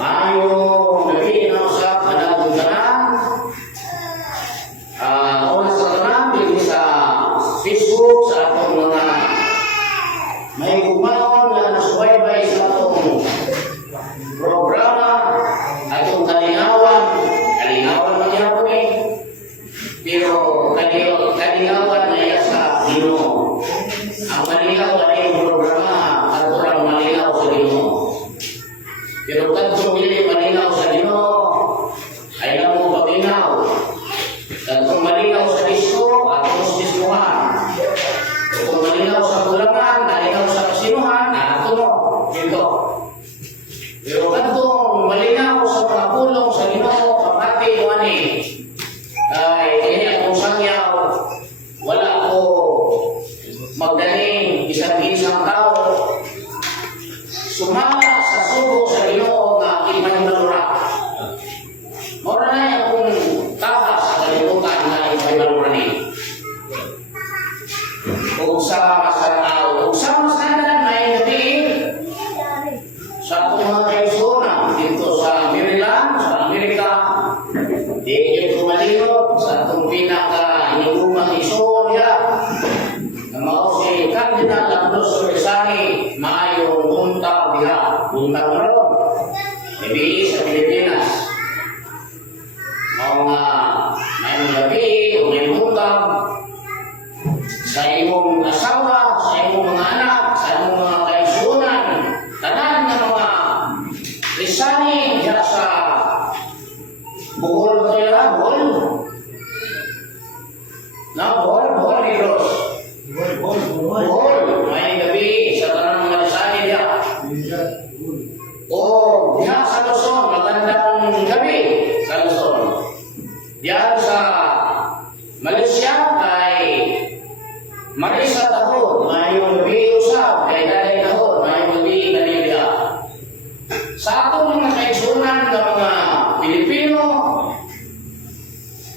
Maayong gabi na usap na tanan. Una sa tanan dito sa Facebook sa atong mga may kumaon na nasubaybay sa atong programa, atong kalingawan magyapon pero kalingawan na iya sa Ginoo. Ang malinaw ay programa at orang malinaw sa Ginoo. Pero tanto hindi malinaw sa Ginoo, ay mo paminaw. Tanto malinaw sa Kristo, at mo sismuhan. Kung malinaw sa kulangan, malinaw sa kasinuhan, ato mo. Dito. Pero tanto malinaw sa mga pulong sa Ginoo, kapati mo ani, ay ini akong sangyaw, wala ko magdaling isang tao, sumala sa sugo sa Ginoo nga ipahibalura. Mora na akong taha sa kalimutan na ipahibalura ni. Kung sa masanan may gabi sa atong mga kaisunan dito sa Maryland, sa Amerika, di ito malino sa atong pinaka-inugumang istorya na mao si Cardinal Ambrosio Resani maayong buntag diha, buntag ron gabi sa Pilipinas. Mao nga mayong gabi o may buntag sa imong asawa, sa imong mga anak, sa imong mga kaisunan, tanan ng mga Resani diha sa Bohol ba tayo lang? Bohol, Negros. Bohol. May gabi sa tanang mga Resani diya. O, diya sa Luzon, magandang gabi sa Luzon. Diyan sa Malaysia ay Marisa Tahod, mayong gabi usap, kay Daday Tahod, mayong gabi kanilya. Sa atong mga kaisunan ng mga Pilipino,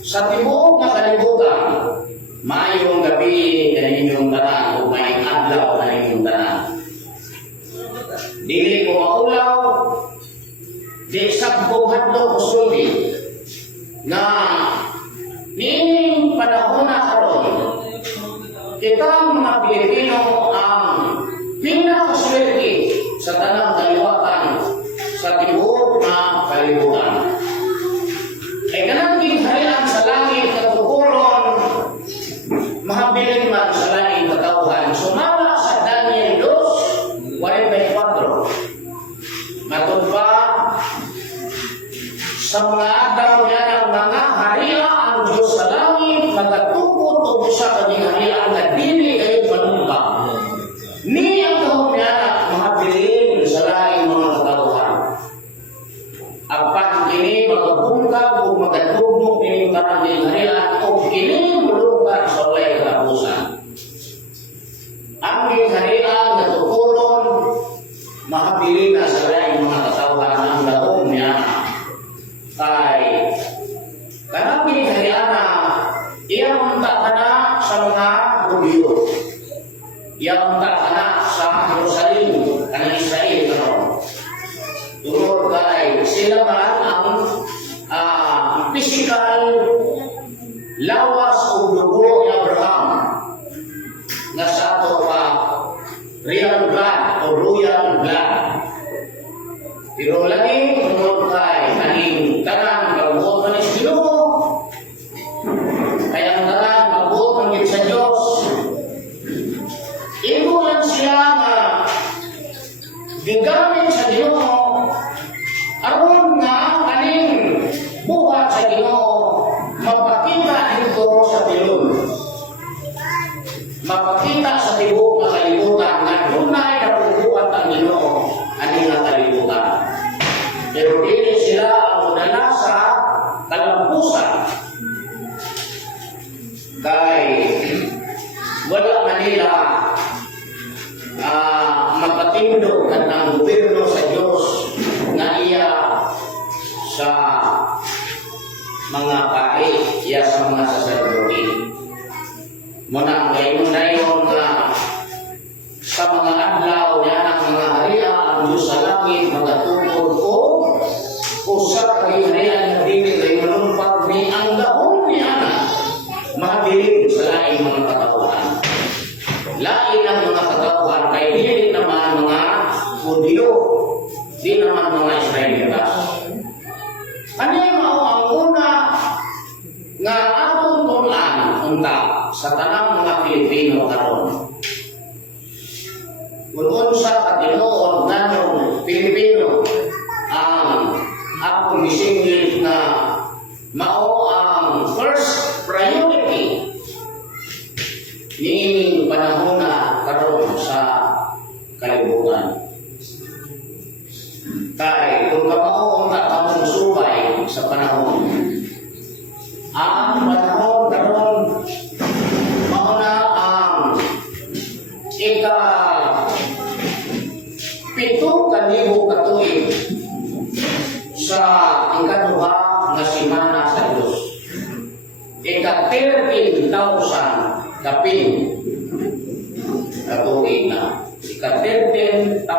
sa tibuok na kalibutan, mayong gabi kaninyong tanan o mayong adlaw kaninyong tanan. Dili ko maulaw, di sabong hadlo usulti na nining panahon na karon, kitang mga Pilipino ang pinakaswerte sa tanang kaliwatan sa tibuok na kalibutan. Ay kanang gingharian sa langit na tukuron, mahabilin man sa langit katauhan. Sumala sa Daniel 2:44. Matod pa, sa mga adlaw niya ng mga hariya ang Diyos sa langit, magatupot o sa kanyang hariya na dili kayo manumba. Ni ang kahong niya mahabilin sa langit mga katauhan. Apan kini magabungkag o magatubog kining karang harian o kini mulungkag sa walay katapusan. Ang harian na tukulon mahabilin na sa laing mga katauhan ang lahong niya. Kay kanang harian na iyang takana sa mga Hudyo. Iyang takana sa Jerusalem, kanang Israel karon. Tungkol kay sila man ang physical lawas o dugo ni Abraham na sa ato real blood o royal blood. Pero lagi tungkol kay aning tanan magbuot man sa Ginoo, kaya ang tanan magbuot man sa Dios. Imo lang sila nga gigamit sa Ginoo aron nga aning buhat sa Ginoo mapakita dito sa tilon. Mapakita sa tibuok na kalibutan na dunay napubuhat ang Ginoo aning nga kalibutan. Pero dili sila ang mudala sa kalampusan. Kay wala manila magpatindog at ang gobyerno sa Diyos na iya sa mga pai, iya sa mga saserdote. Muna ang gayon sa mga adlaw yan ang mga hariya ang Diyos sa langit magatupad usa ka gingharian nga dili kay manumpag ni ang dahon ni ana mabilin sa laing mga katauhan. Lain ang mga katauhan kay dili naman mga Hudyo, di naman mga Israelita. Ano mao ang una nga atong tunan unta sa tanang mga Pilipino karon? Kung sa katinuod nganong Pilipino ang ako misingil na mao ang first priority niining panahon na karon sa kalibutan. Kaya kung kamao ang kamong subay sa panahon, ang panahon karon mao na ang ika-7,000 katuig sa ikaduha nga semana sa Dios. Ika-13,000 kapin katuig na. Ika-13,000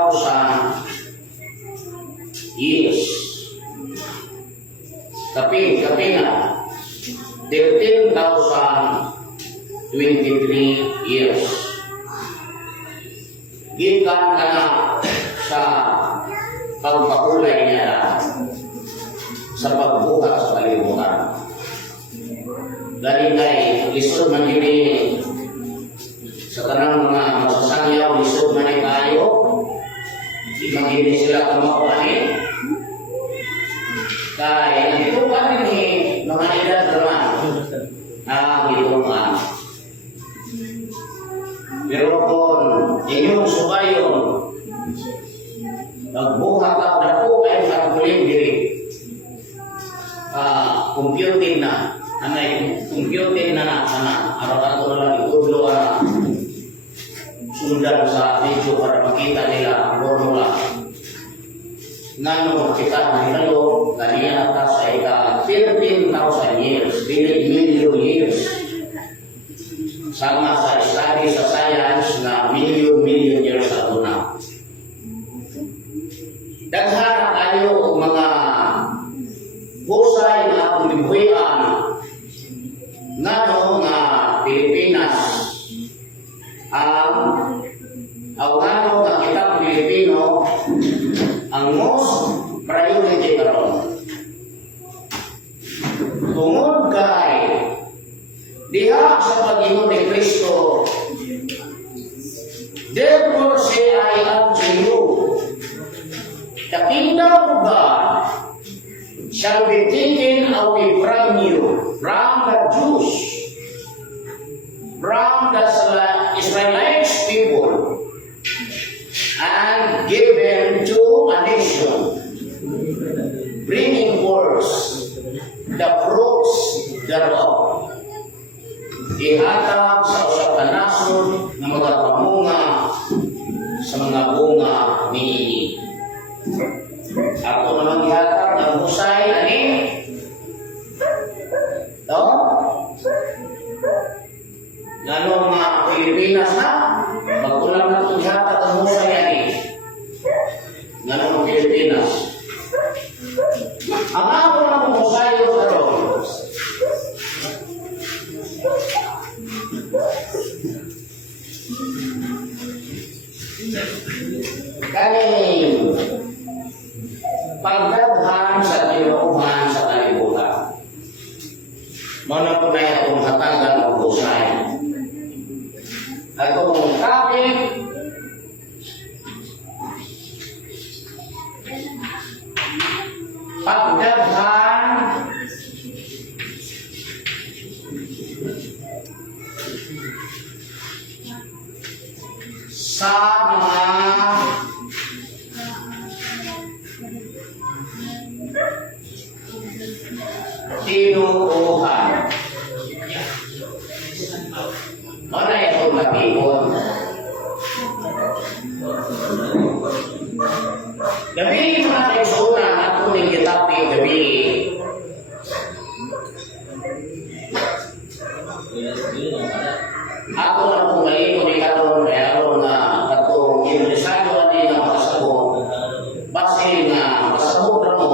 years. Kapin na. 13,023 years. Gikan ka na sa pagpakulay niya sa pagbuhat sa kalibutan. Dahil kay lisod man ini sa kanang mga masasangyaw, lisod man tayo, di magiging sila kamauanin. Kaya nagtukan ni mga edad naman ang itukan. Pero kung inyong subayon, magbuhat ka na po ay makakuling diri. Computing na, computing na sana. Araw-araw na lang itudlo na sundan sa video para makita nila ang formula. Ngano kita mahilalo, ganyan na sa ika 13,000 years, million years. Sama sa study sa science na million years ago na. Daghan tayo mga husay na akong libuhian ngano nga Pilipinas ang ngano nga kitang Pilipino ang most priority karon. Tungod kay diha sa Panginoon ni Kristo, therefore say I unto you, the kingdom of God shall be taken away from you, from the Jews, from the Israelites people, and given to a nation, bringing forth the fruits thereof. Ihatag sa usap ka nasod na magapamunga sa mga bunga ni ako naman ihatag ng husay ani to ngano mga Pilipinas na magkulang na itong ihatag ng husay ani ngano mga Pilipinas ang ako ng husay yung karoon kaning pagdaghan sa tinuuhan sa kalibutan. Muna po na itong hatagan o husay. Atong topic, pagdaghan sa mga tinuuhan. Mana itong matipon? Gabi mga kaisuna at kuning kitapi gabi. Ako na kung mali ko ni karon mayroon na katong interesado ani na makasabot. Base nga makasabot na mo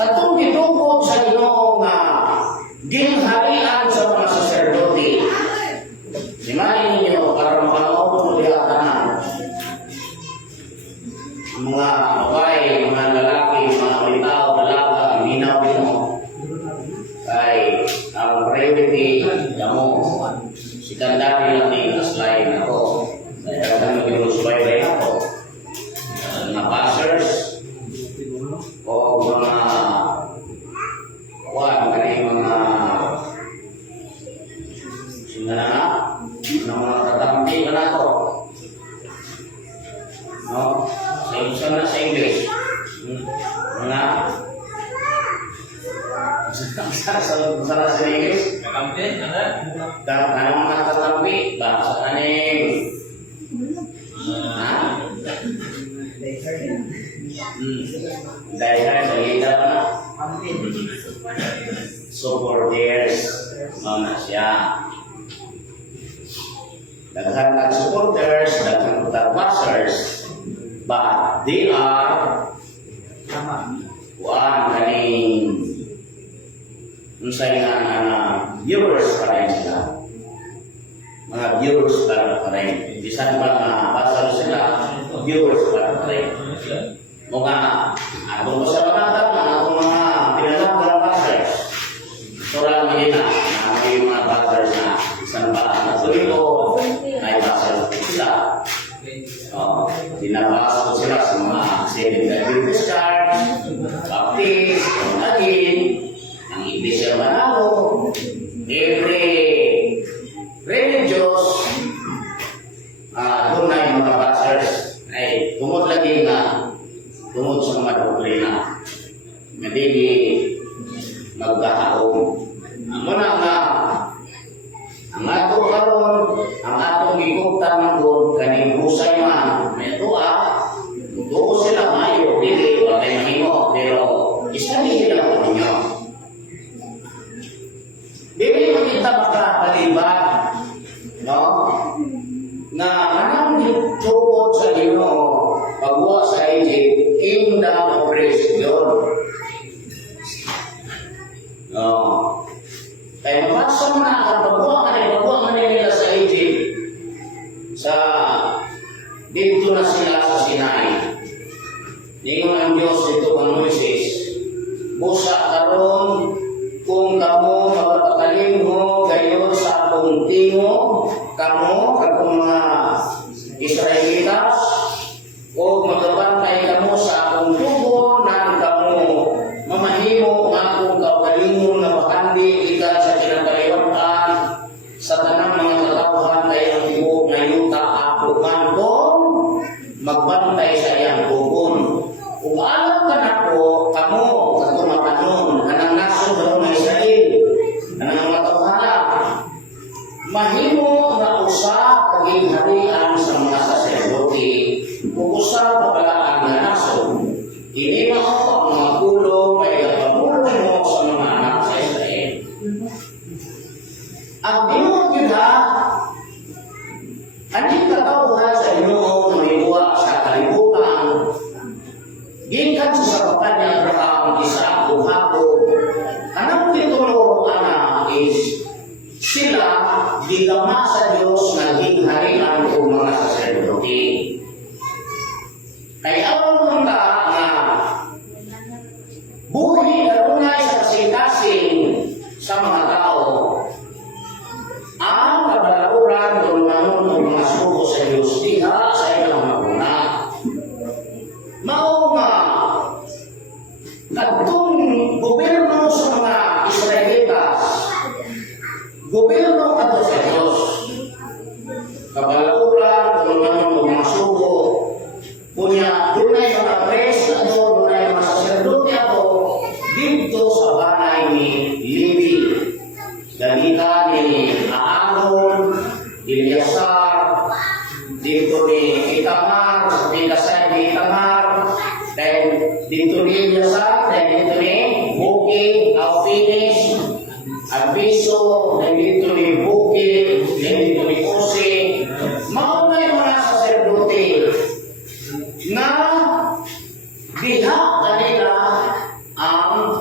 Atong gitungkod sa Ginoo nga ginharian sa mga saserdote. Imanin ninyo para makalaw mo diha tanan. Mga babae, mga lalaki, mga malitaw, dalaga, minaw nino. Ay ang priority mo. Sikandari lang ni aslain ako. Kaya kami mag-subay ako. Mga pastors o mga mga sinanana ng mga katampi ka na to. No? Sa English. Mga sa English? Katampi? Ano mga katampi? Bahasa kaning dahil salita pa na supporters na siya daghan ang supporters, daghan ang pastors, but they are kaning unsay nga viewers pa rin sila, mga viewers pa rin, bisan pa nga pastors sila, viewers pa rin. Mga atong sa pangatag na atong mga pinalap na pastors. Surang Medina, may mga pastors na isang ba na Tulipo, may pastors sila. Dinabas ko sila sa mga Seventh-day Christian, Baptist, Agin, ang Iglesia Manalo, every religious, doon na yung mga pastors ay tungod lagi na tungod sa mga doktrina nga dili magkahaom. Ang muna nga ang ato karon, ang atong gikuptan man doon kaning husay man meto tuo sila mayo dili wa kay mahimo pero isali nila ko ninyo. Dili mo kita makapalibat no na anang gitupod sa Ginoo pagwa sa Egypt, kingdom of religion. Kaya mabasa mo na ang pagwa nila sa Egypt, sa dito na sila sa Sinai. Ningon ang Diyos dito ang Moises, busa karon kung kamo mapapakalim mo gayon sa akong tingo, kamo, akong mga Israelitas, o magabantay kamo sa akong tubo na kamo mamahimo nga akong kaugalingon na makandi ikan sa kinakaliwatan sa tanang mga katawhan kay ang tibok na yuta ako man kong magbantay sa iyang tubon. Kung alam ka na po kamo katumapanon kanang nasod ng Israel kanang mga tawhana mahimo nga usa kaging harian sa mga saserdote kung usa papalaan nga nasod, hindi mo ang mga gulo may kapabulong mo sa mga anak sa Israel. Ang binuot yun aning katawhan sa Ginoo may buwa sa kalibutan, gikan sa sabapan ni Abraham, Isaac, o Jacob, anong titulo is sila gigama sa Diyos na gingharian o mga saserdote. Kaya ang mga nga buhi karunay sa kasing-kasing sa mga tao ang kabalauran o nanon ng mga suko sa Diyos diha sa ilang maguna. Mao nga kadtong gobyerno sa mga Israelitas, gobyerno kadto sa Diyos, kabalauran o nanon ng mga suko. Punya dunay mga pres ato, dunay mga saserdote ato dito sa banay ni Levi. Dalita ni Aaron, Eleazar, dito ni Itamar, Pinasay ni Itamar, dan dito ni Eleazar, dan dito ni Buki, Alfinis, Abiso, dan dito ni Buki, dan dito ni Ose. Maunay mga saserdote na diha kanila ang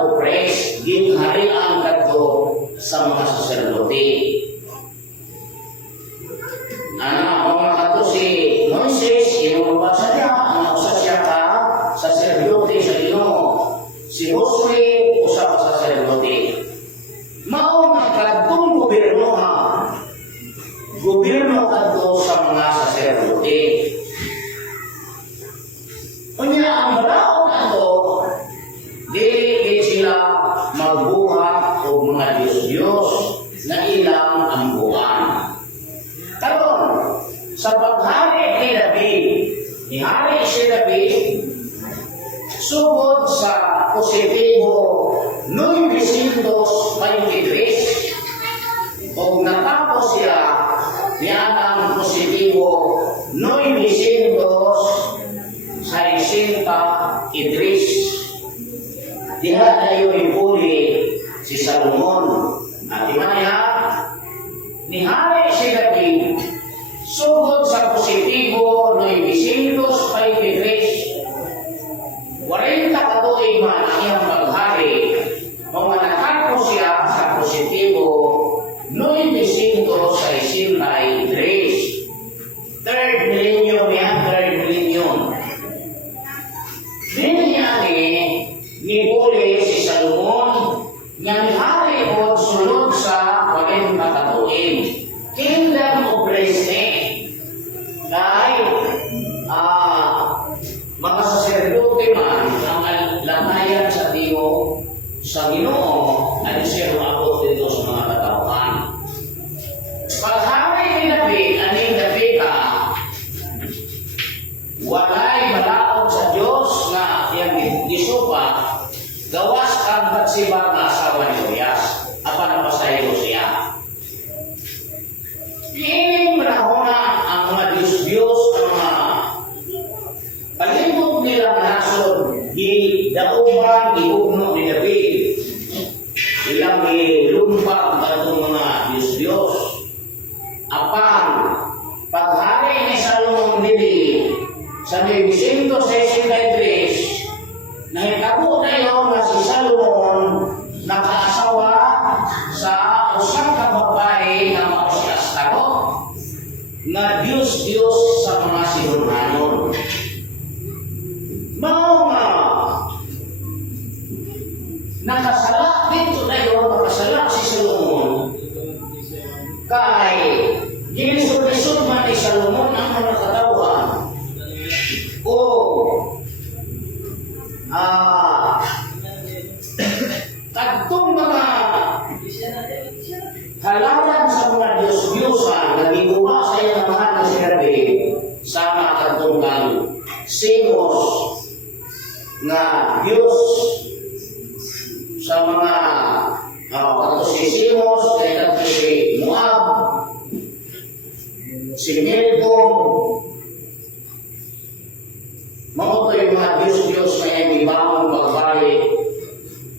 oppressed, ginharian kadto sa mga saserdote. Mga kadto si Moises, inumabasa niya, ang usa siya ka saserdote sa Ginoo. Si Josue, usa ka saserdote. Mao nga kadtong gobyerno kadto sa mga saserdote. Unya ang balaod ato, dili sila magbuhat o mga Diyos-Diyos na ilang ambuan. Karon, sa paghari ni David, ihari si David, sugod sa positibo 923, o natapos siya niya ang positibo 963. Diha tayo ipuli si Salomon. At iman niya, nihari si David, sugod sa positibo 923. 40 katuig man ang iyang paghari, kung natapos siya sa positibo 963. Third millennium niya, third millennium. Ni Puli si Salomon nga nihari o sulod sa 40 katuig. Kingdom of blessing. Dahil mga saserdote man ang lamayan sa Dio sa Ginoo at siya maabot dito sa mga katauhan. Paghari ni David, aning David walay balaod sa Diyos na iyang gisupa, gawas ang Batsiba na asawa ni Urias, apan napasayo siya. Iining manahona ang mga Diyos-Diyos, ang mga palibot nilang nasod, dauban, ihugno ni David, ilang ilumpag ang mga Diyos-Diyos. Apan, paghari ni Salomon nili, sa 963, nahitabo tayo na si Salomon nakaasawa sa usang kababae na mao si Astarot, na Diyos-Diyos sa mga Sidonianon. Mao nga nakasala dito tayo, nakasala si Salomon kay ginisod-isod man ni Salomon ang mga katawan o kadtong mga halalan sa mga Diyos-Diyosan na ginawa sa iyang mahal na sinabi sama kadtong kang Simos na Diyos sa mga kadto si Simos, kay kadto si Moab, si Milcom, mga yung mga Diyos-Diyos na yung ibang pagbalik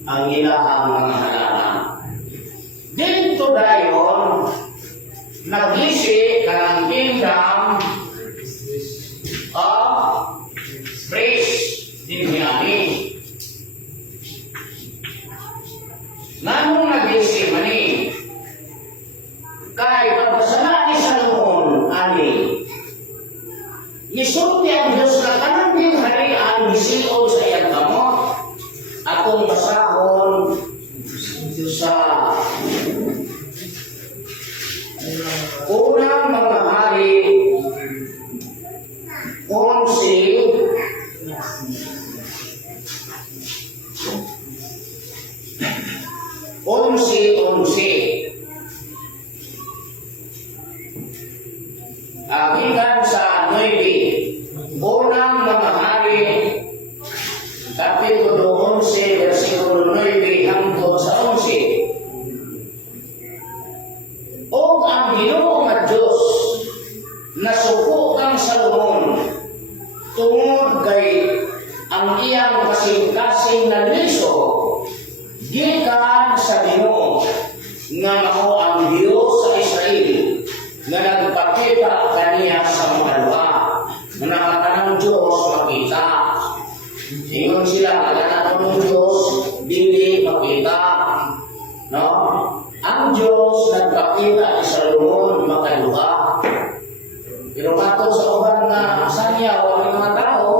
ang ilahang mga halalan. Dito dayon, naglisi ka ng kingdom of praise din niyani. Nanong naglisi mani? Kay pagpasala ni Salomon, ani, nisulti ang Diyos na kanang ginharian gisiol sa iyang kamot atong basahon sa unang mga hari 11. Hinggan sa 9. Unang mga hari, Kapitulo 11, versikulo 9 hangtod sa 11. O ang Ginoo nga Diyos nasuko kang Salomon tungod kay ang iyang kasing-kasing na liso gikan sa Ginoo nga mao ang Dios sa Israel nga nagpakita kaniya sa mga luha nga nakatanang Diyos makita. Ingon sila, kaganaton ng Diyos, dili makita. No? Ang Diyos nagpakita ni Solomon makaduha. Pero ato sa uban na sanya o mga tao,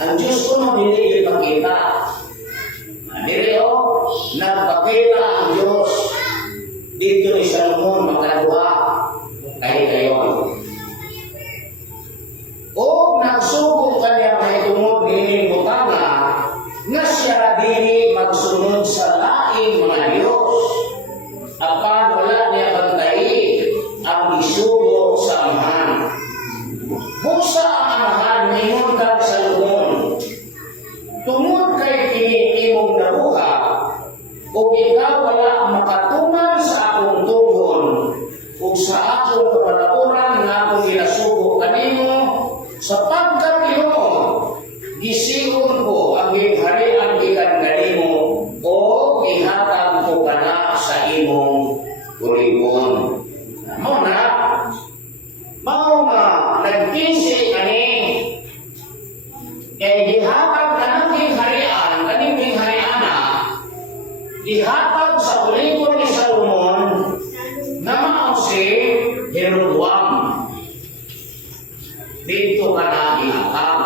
ang Diyos ko no dili ipakita. Dili o, nagpakita ang Diyos dito ni Solomon makaduha. Kahit kayo. O nagsugod kanya mahitungod dining butana nga siya dili magsunod sa laing mga Diyos. Apan wala niya bantayi ang isugo sa amahan. Busa ang amahan mingon kag Solomon. Tungod kay kini imong nabuha, ug ikaw wala makatuman sa akong tugon, ug sa akong kapalaoran nga akong ginasugo kanimo, sapagkat Ginoo, gisigon ko ang gingharian gikan kanimo o ihatag ko kana sa imong kulibon. Mao nga nagkisi kani kay gihatag kanang gingharian kaning ginghariana gihatag sa kulibon ni Solomon na mao si Jeroboam. Dito ka na ihatag.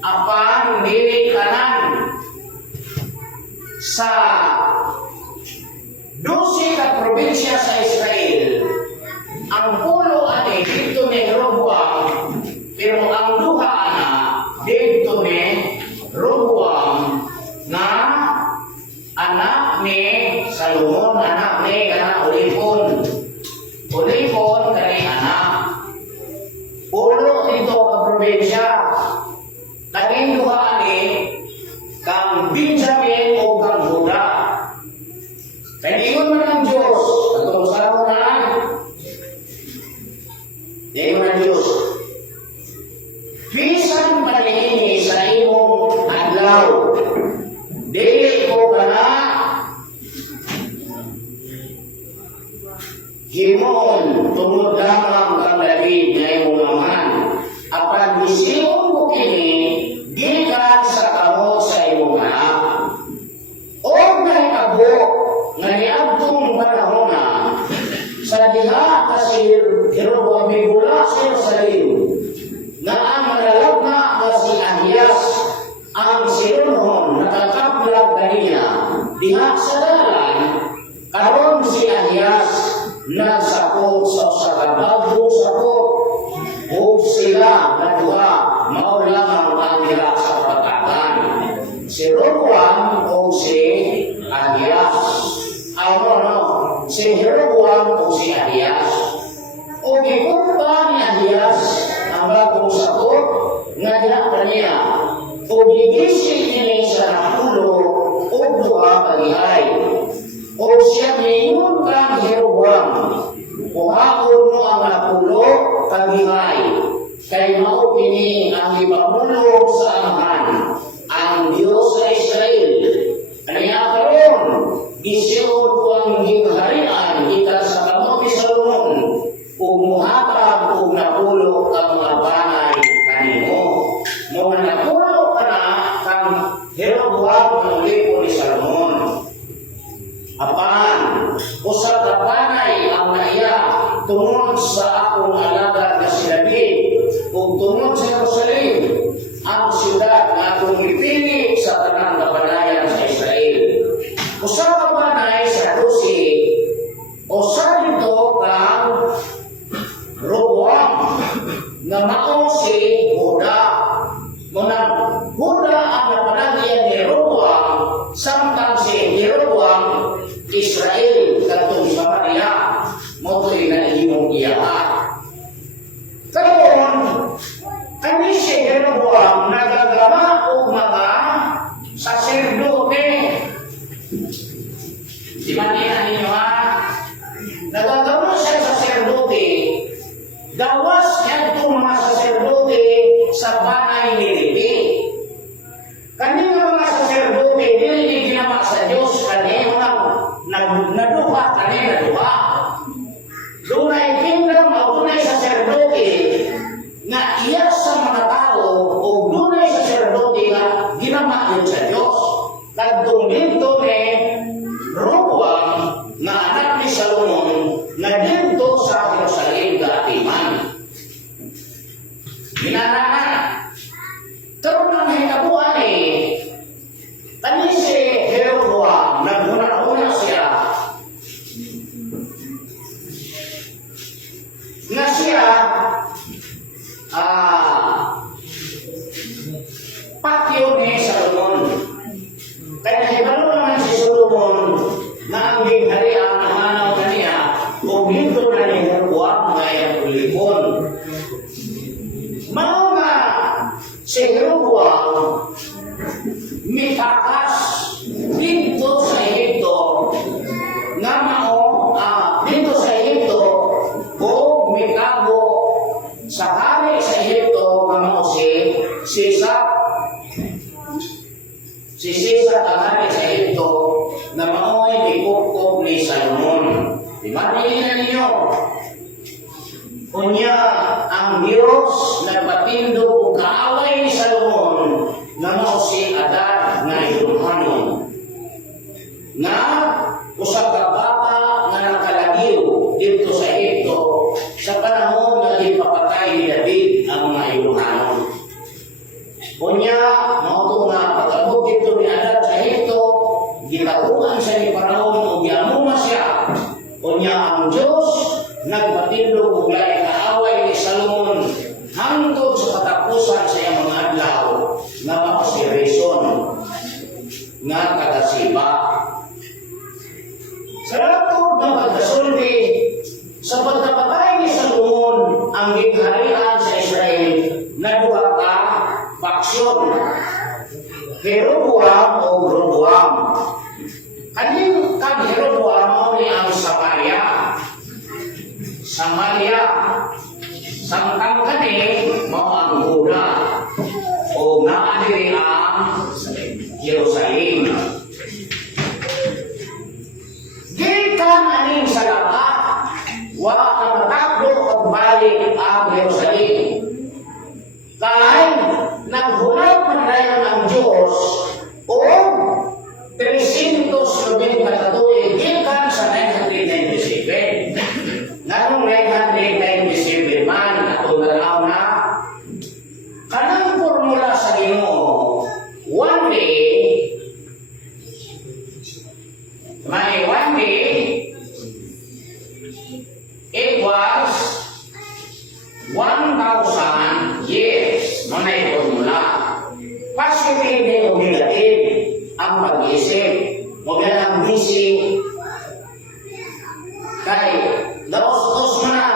Apan dili kanan sa 12 ka probinsya sa Israel. Ang pulo ani dito ni Jeroboam, pero ang duha na dito ni Jeroboam na anak ni Solomon, anak ni Ulipon. Ulipon kani anak. Pulo dito ka probinsya. Kaning duha ni kang Benjamin o kang Juda. Kaya ingon man ang Diyos, atong saraw na, ingon ang Diyos, bisan paningini sa imong adlaw, dili ko kana himon tungod lamang kang David na imong amahan. Apan gisiyon ko kini gikan sa kamot sa imong anak. O nahitabo nga niadtong panahon na sa diha kasi Jeroboam migula sa Jerusalem na ang manalagna nga si Ahias ang sinunhon nakakaplag kaniya diha sa dalan karon si Ahias nagsakop sa kabagong sakop o sila na duha mao lamang ang diha sa pagkatan si Jeroboam o si Ahias. Si Jeroboam o si Ahias. O gikumpa ni Ahias ang bagong sakop nga diha kaniya. O gigising niya sa napulo o duha kanihay. O siya mingon kang Jeroboam. Kuhaon mo ang napulo kanihay. Kay mao kini ang ipamulog sa amahan ang Diyos sa Israel. Kaniya karon gisiyon ko ang gingharian kita sa kamot ni Solomon ug muhatag ug napulo ang mga banay kanimo. Mo napulo kana kang Jeroboam ang lipo ni Solomon. Apan usa ka banay ang naiya tungod sa akong alagad na si David ug tungod sa Jerusalem ang siyudad nga akong ipili sa tanang kabanayan sa Israel. Usa ka banay sa 12 o sa dito kang Roboam nga mao si Juda. Munang Juda ang napanagyan ni Roboam samtang si Jeroboam Israel katong Samaria motoy na imong iyaha. Karon kani si Jeroboam nagagama og mga saserdote. Di ba ninyo ha? Nagagama siya saserdote. Gawas niya itong mga saserdote sa banay ni Levi. Kanina mga saserdote, hindi ginawa sa Diyos. Kanina naduha, kanina naduha. Dunay kingdom o dunay saserdote na iya sa mga tao o dunay saserdote na ginawa yun sa Diyos. kadtong dito ni Roboam na anak ni Salomon na dito sa Jerusalem gaatiman. Ginanana. Pero nang hinabuan tani si Jeroboam naghuna-una siya na siya patio ni Salomon. Kaya hibalo naman si Solomon na ang gingharian na manaw kaniya o dito na ni Jeroboam na iyang ulipon. Mao nga si Jeroboam mitakas dito sa Ehipto nga dito sa Ehipto o mitabo sa hari sa Ehipto nga mao si Sisak ang hari sa Ehipto na mao'y gikupkop ni Salomon. Imagine ninyo, unya ang Diyos nagpatindog o kaaway ni Salomon na mao si Adad na Iluhanon na usab ka bata nga nakalagiw dito sa Ehipto sa panahon nga gipapatay ni David ang mga Iluhanon. Unya mao nga pagabot dito ni Adad sa Ehipto gitaguan siya ni Paraon o giamuma siya. Unya ang Diyos nagpatindog og lain kaaway ni Salomon hangtod sa katapusan sa iyang mga adlaw na mao si Rezon nga taga-Siba. Sa ratod ng pagkasulti sa pagkapatay ni Salomon ang gingharian sa Israel na duha ka faksyon, Jeroboam o Roboam. Kaning kang Jeroboam mao ni ang Samaria. Samtang kani mao ang Huda o naa diri ang Jerusalem. Gikan aning sa lahat wa ka matakdo og balik ang Jerusalem. Kay naghunay man dayon ang Dios o 390 katuig gikan sa 997. Narong 997 man atong nalaw na kanang formula sa Ginoo. One day equals 1,000 years. Manay formula. Positive o negative ang pag-isip. Huwag yan ang busy. Kay naos-os mo na.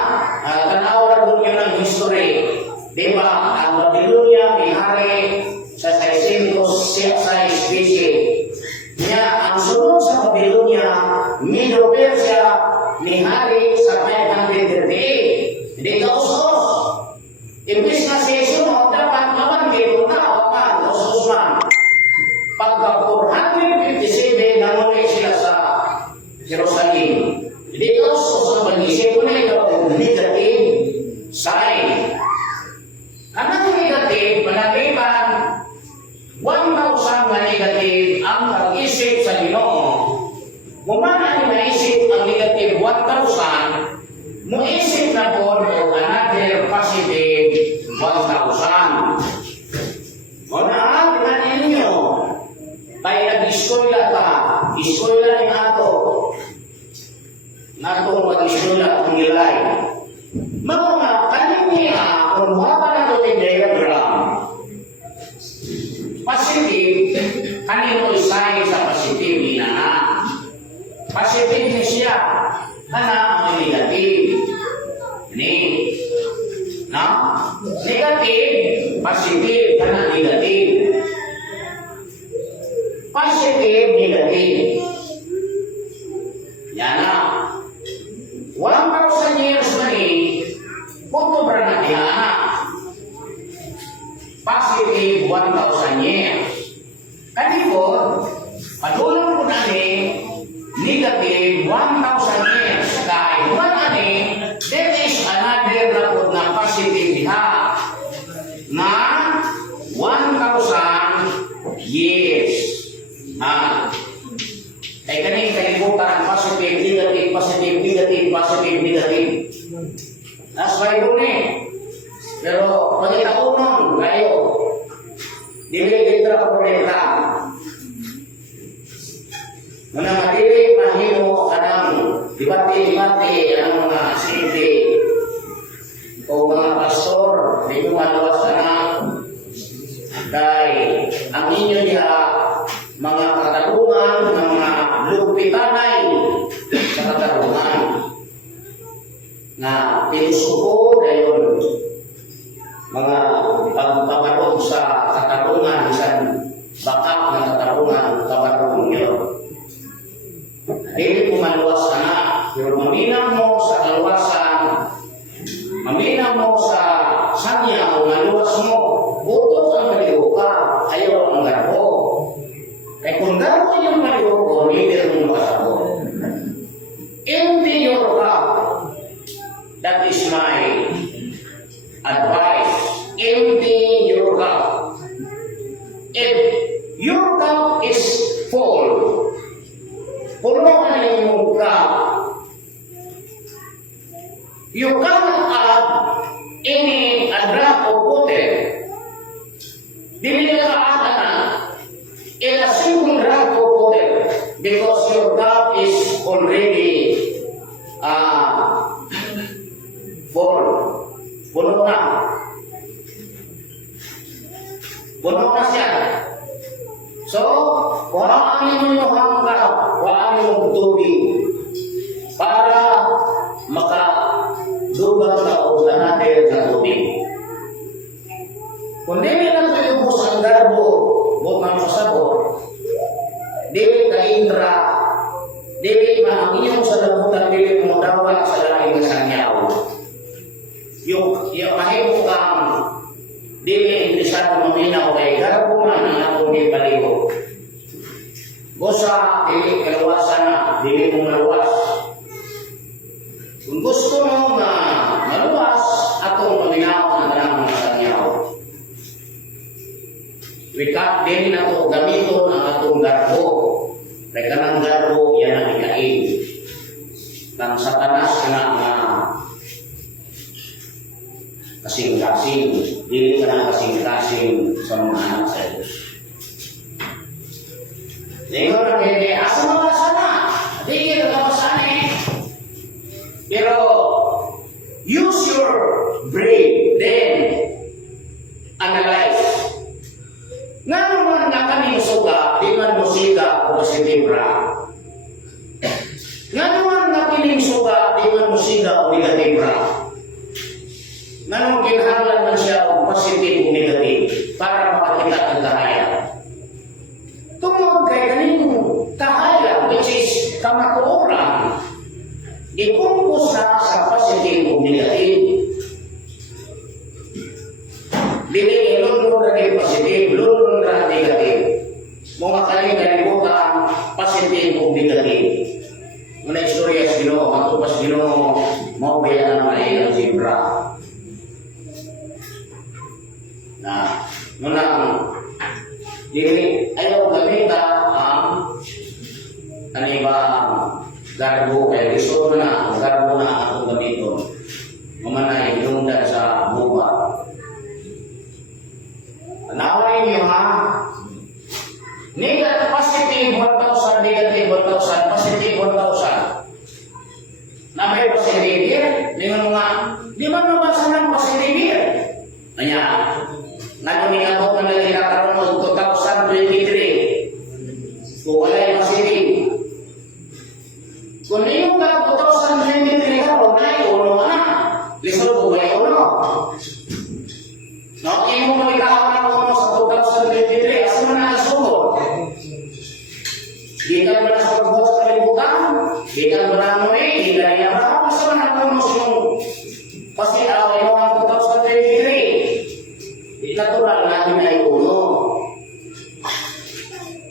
Tanaw doon yun ang history. Diba? Ang Babylonia may hari sa 606 BC. Kaya ang sunod sa Babylonia, Medo Persia, may hari sa 538. Hindi naos-os. Imbis na siya sunod, dapat naman kayo na wapan, naos-os man. Pagka 457, namulit sila sa Jerusalem. Hindi naos-os na mag-isip ko na ito ang negative sign. Anong negative, malagipan 1,000 na negative ang pag-isip sa Ginoo. Mumana ni maisip ang negative 1,000, muisip na po o another positive 1,000. Muna, tingnan ninyo, tayo nag-iskola ka, iskola rin ato. Natong mag-iskola kung nilay. Mga kaniniya, kung wapa na ito yung diagram, positive, kanino isay sa positive ni na. Positive ni siya, kana ang negative. Ni. No? Negative, positive, kana negative. Positive, negative. Yan na. 1,000 years na putubra na tihana. Positive 1,000 years. Kanipod, padulong ko na negative 1,000 years. Dahil there is another rapod na positive diha na 1,000 years. Ay kaning kalibutan, positive, negative, positive, negative, positive, negative. That's why yun eh. Pero pagkitaunon, kayo, dili-ditra ko rin lang. Muna madili, mahimo, anang dibati-dibati, ang mga sindi, o mga pastor, di nyo maluwas na, dahil ang inyo niya, mga katarungan, mga lupitanay sa katarungan, na pinusuko dayon mga pagpamarong sa katarungan, isang bakak na katarungan, kabarong yun. Dili kumaluwas ka na, pero maminaw mo sa kaluwasan, maminaw mo sa sanya o maluwas mo, buto ang maliho ka, ayaw ang garbo. Kaya kung garbo yung maliho ko, hindi rin mo makasabot. Empty your cup. That is my advice. Empty your cup. If your cup is full, puno na yung cup, you cannot add any drop of water. Dili ka add na in a single drop of water because your cup is already full. Puno na. Puno na siya. So, kuhaan ninyo yung hanggang, kuhaan yung tubig para makadugang ka o natin sa tubig. Kung di nila ito yung busang garbo, huwag man masabot, di ka indra, di maangiyong sa damutan, di mo dawa sa laking sanyaw. Yung mahimo kang dili interesado maminaw kay garbo man ang atong gipaligo. Bosa dili kaluwasan na, dili mo maluwas. Kung gusto mo na maluwas, atong maminaw ang tanang mga sanyaw. Wikat din na ito gamiton ang atong garbo. Kaya kanang garbo, yan ang ikain. Kang satanas ka na kasing-kasing, dili ka na kasing-kasing sa mga anak sa Diyos. Tingnan na hindi, asa mga sana? Di ka kapasan eh. Pero, use your brain, then, analyze. Nga naman na kami suga, di man musika o positibra. Nga naman na piling suga, di man musika o negatibra. Nanong kinahanglan man siya o positive o negative para makakita ang kahaya. Tungod kay kaning kahaya, which is kamatuoran, ikumpos na sa positive o negative. Dili ilunod na kayo positive, lunod na negative. Mga kaling kalibutan, positive o negative. Muna istorya sa Ginoo, matupas Ginoo, maubayan na naman ang zebra. Nah, nunang dili ayaw gamita ang kanibang garbo kay gusto na garbo na atong gamiton. Mamanay hinungdan sa buba. Tanawin niyo ha. Negative positive 1,000, negative 1,000, positive 1,000. Na may positive here, di man mabasa ng positive here. Kanya, nagumingabot na naging nakaroon ng 2023. Kung wala yung positive. Kung yung ka 2023 ka, huwag na yung ulo na. Lisod ko ba yung ulo? No, yung mo ikaw ng ulo sa 2023, asa mo na nasugod? Di ka mo na sa pagbukas sa kalibutan? Di ka mo na mo eh, di ka niya ba? Asa mo na kunos yung kasi away mo ang 2023? Natural natin ay uno.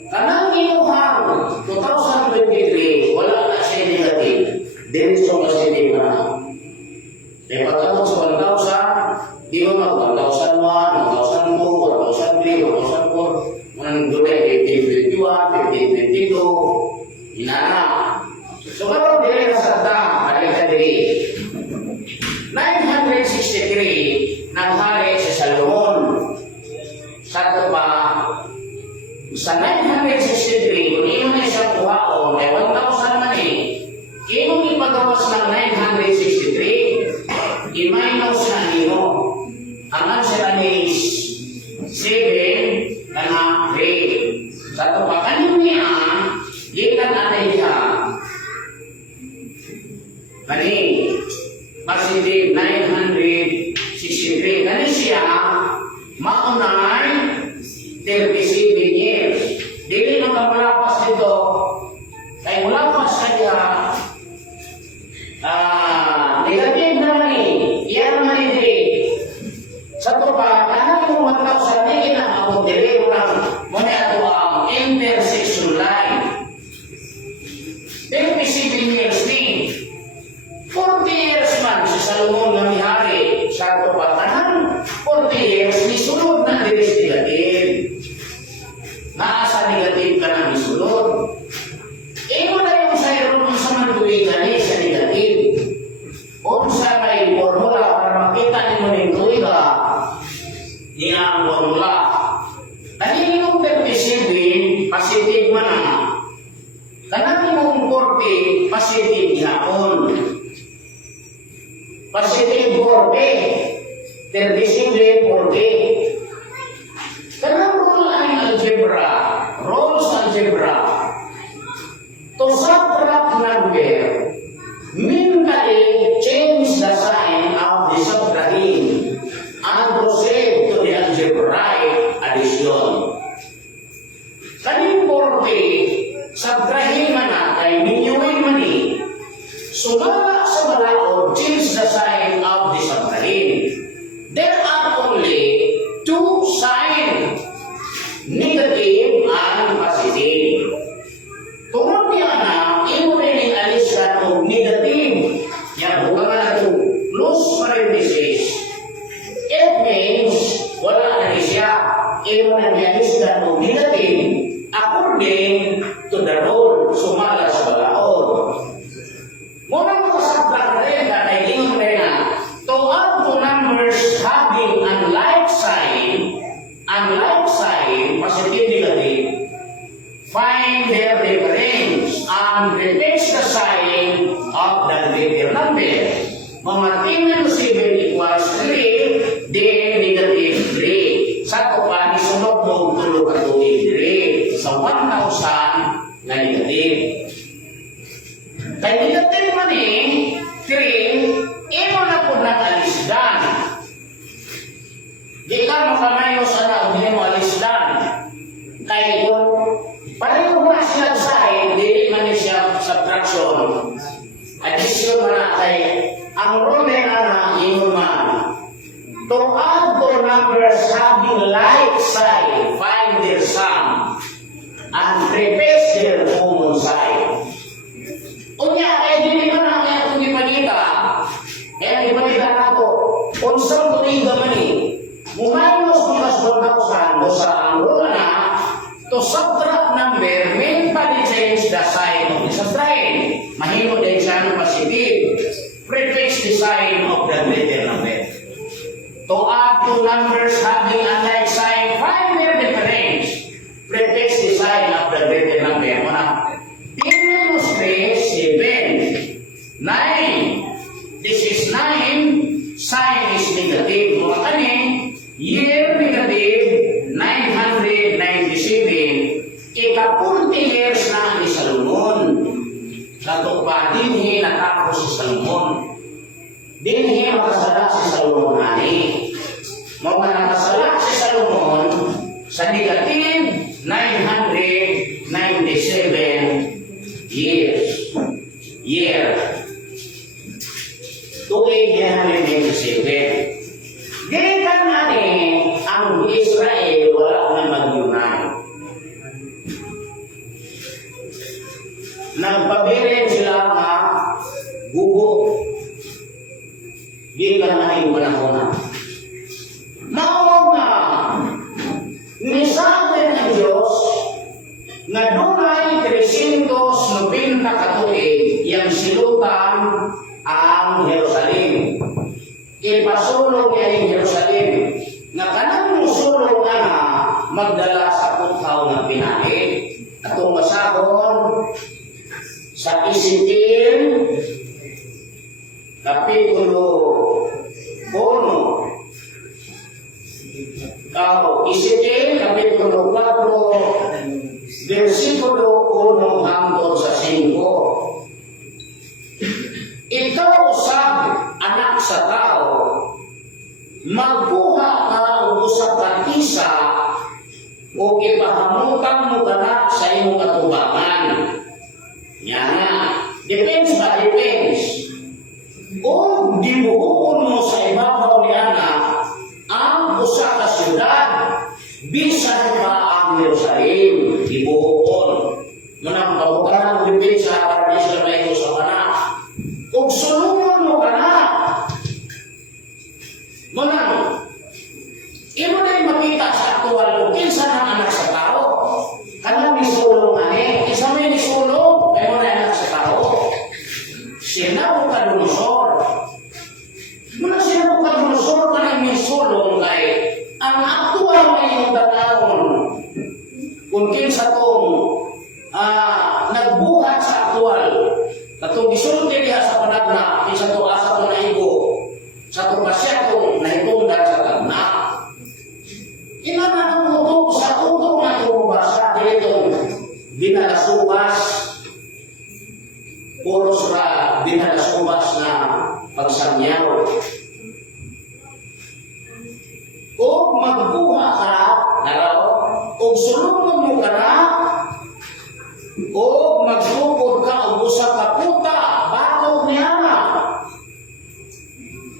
Kanang inuhang 2023, wala na siya negative. Diretso positive na. E pagkatapos sa 1,000, di ba mag 1,001, 1,002, 1,003, 1,004, manang duwe, 1521, 1522, inana. So karon dili na sa ta, adil ka diri. 963 nanghari si Salomon. Sa pa sa 963 kung imo na siya kuhaon kay 1,000 man imong ipagawas ng 963 i-minus na nimo ang answer is 7 na 3 sa ito pa kanin niya gikan anay niya kani positive 963 kani siya maunay 37 years. Dili na kapalapas dito. Kaya mulapas kanya negative naman iyan naman dili. Sa ito pa, kanang yung 1,000 hindi na abot dili. Muna ito ang intersection line. 37 years ni. 40 years man si Salomon na mihari. Sa ito pa, kanang 40 years ni sulod na investigative. Naasa negative ka na misulod. Imo na yung sayro ng sa mantuwigan sa negative. Kung sa may formula para makita nyo ng tuwiga, niya ang formula. Kanini yung 37, positive man na. Kanani mong 40, positive yapon. Positive 40. 37, 40. Kanang rule ang algebra, rules algebra, to subtract number, mentally change the sign of the subtracting and proceed to the algebraic addition. Kaning 40, subtrahin man na kay minyuin man sumala sa balaod, change the sign of the subtracting. There are only two signs, negative and positive. Tungod niya na, imo rin alis ka itong negative. Yan, huwag ka na ito. Close parenthesis. It means, wala na siya. Imo na alis ka itong negative according to the rule. Sumala sa balaod. Muna mo sa plaka rin, kaya ingon rin na, to add to numbers having unlike sign, positive, negative, find their difference and replace the sign of the greater number. Mga 10 to 7 equals 3, then negative 3. Sa ito pa, isunod mo tulog at tuwid 3. Sa 1,000 na negative. Kaya negative man 3, imo na po nag-alisdan. Di ka makamayos hindi mo alisdan. Kaya kung pareho na siya sa dili man siya subtraction. Addition na kay ang rule na ingon man. To add to numbers having like sign, find their sum and replace their common sign. Unya, dili man na kaya itong ipagita. Kaya ipagita na ito. Kung saan tuliga man Mumayos plus 1,000 sa ang rule na to subtract number mentally change the sign of the subtract. Mahimo din siya ng positive. Prefix the sign of the greater number. To add two numbers having unlike sign, find their difference. Prefix the sign of the greater number. Muna, 10 minus 3, 7. 9. This is 9. Sign is negative. Mga kanin, year negative 997, ika-40 years na ni Salomon. Kato pa, dinhi natapos si Salomon. Dinhi makasala si Salomon ani. Mga nakasala si Salomon sa negative 997 years. Year. Tuig 997. Gikan ang Israel wala na mag-unite. Nagpabirin sila na gugo. Gikan na yung panahon. Maong na nisabi ng Diyos nga dunay 390 katuig yang silutan ang Jerusalem. Ipasulong niya ang Jerusalem nga kanang musulong nga magdala sa puthaw ng pinahid. Atong masahon sa Ezekiel Kapitulo 1. Ezekiel Kapitulo 4, versikulo 1 hangtod sa 5. Ikaw usab, anak sa tao, magbuha ka o usa ka isa o ipahamutan mo kana sa imong katubangan. Yan nga, depends ba? Depends. O dibuhon mo sa ibabaw niya ang usa ka syudad, bisan pa ang Jerusalem, dibuhon. Manang kabukaran, depends sa paradisyo na ito sa kana. Kung sulungan mo kana, manang, imo na yung makita sa aktual mo, kinsa ng anak sa tao. Kanang nisulong ani, isa may nisulong, may mo na anak sa tao. Sinaw ka lulusor. Muna sinaw ka lulusor ka ng nisulong kay ang aktual na yung tanawon. Kung kinsa tong nagbuhat sa aktual, katong gisulti diha sa panagna, kinsa to asa to naigo, sa to pasya to nahitungdan sa tagna. Inaman ang utok sa utok na tumubasa dito, binalasubas, puros ra binalasubas na pagsangyaw. O magbuha ka, naraw, o sulungan mo ka na, o magsupod ka o usa ka puta, batog niya na,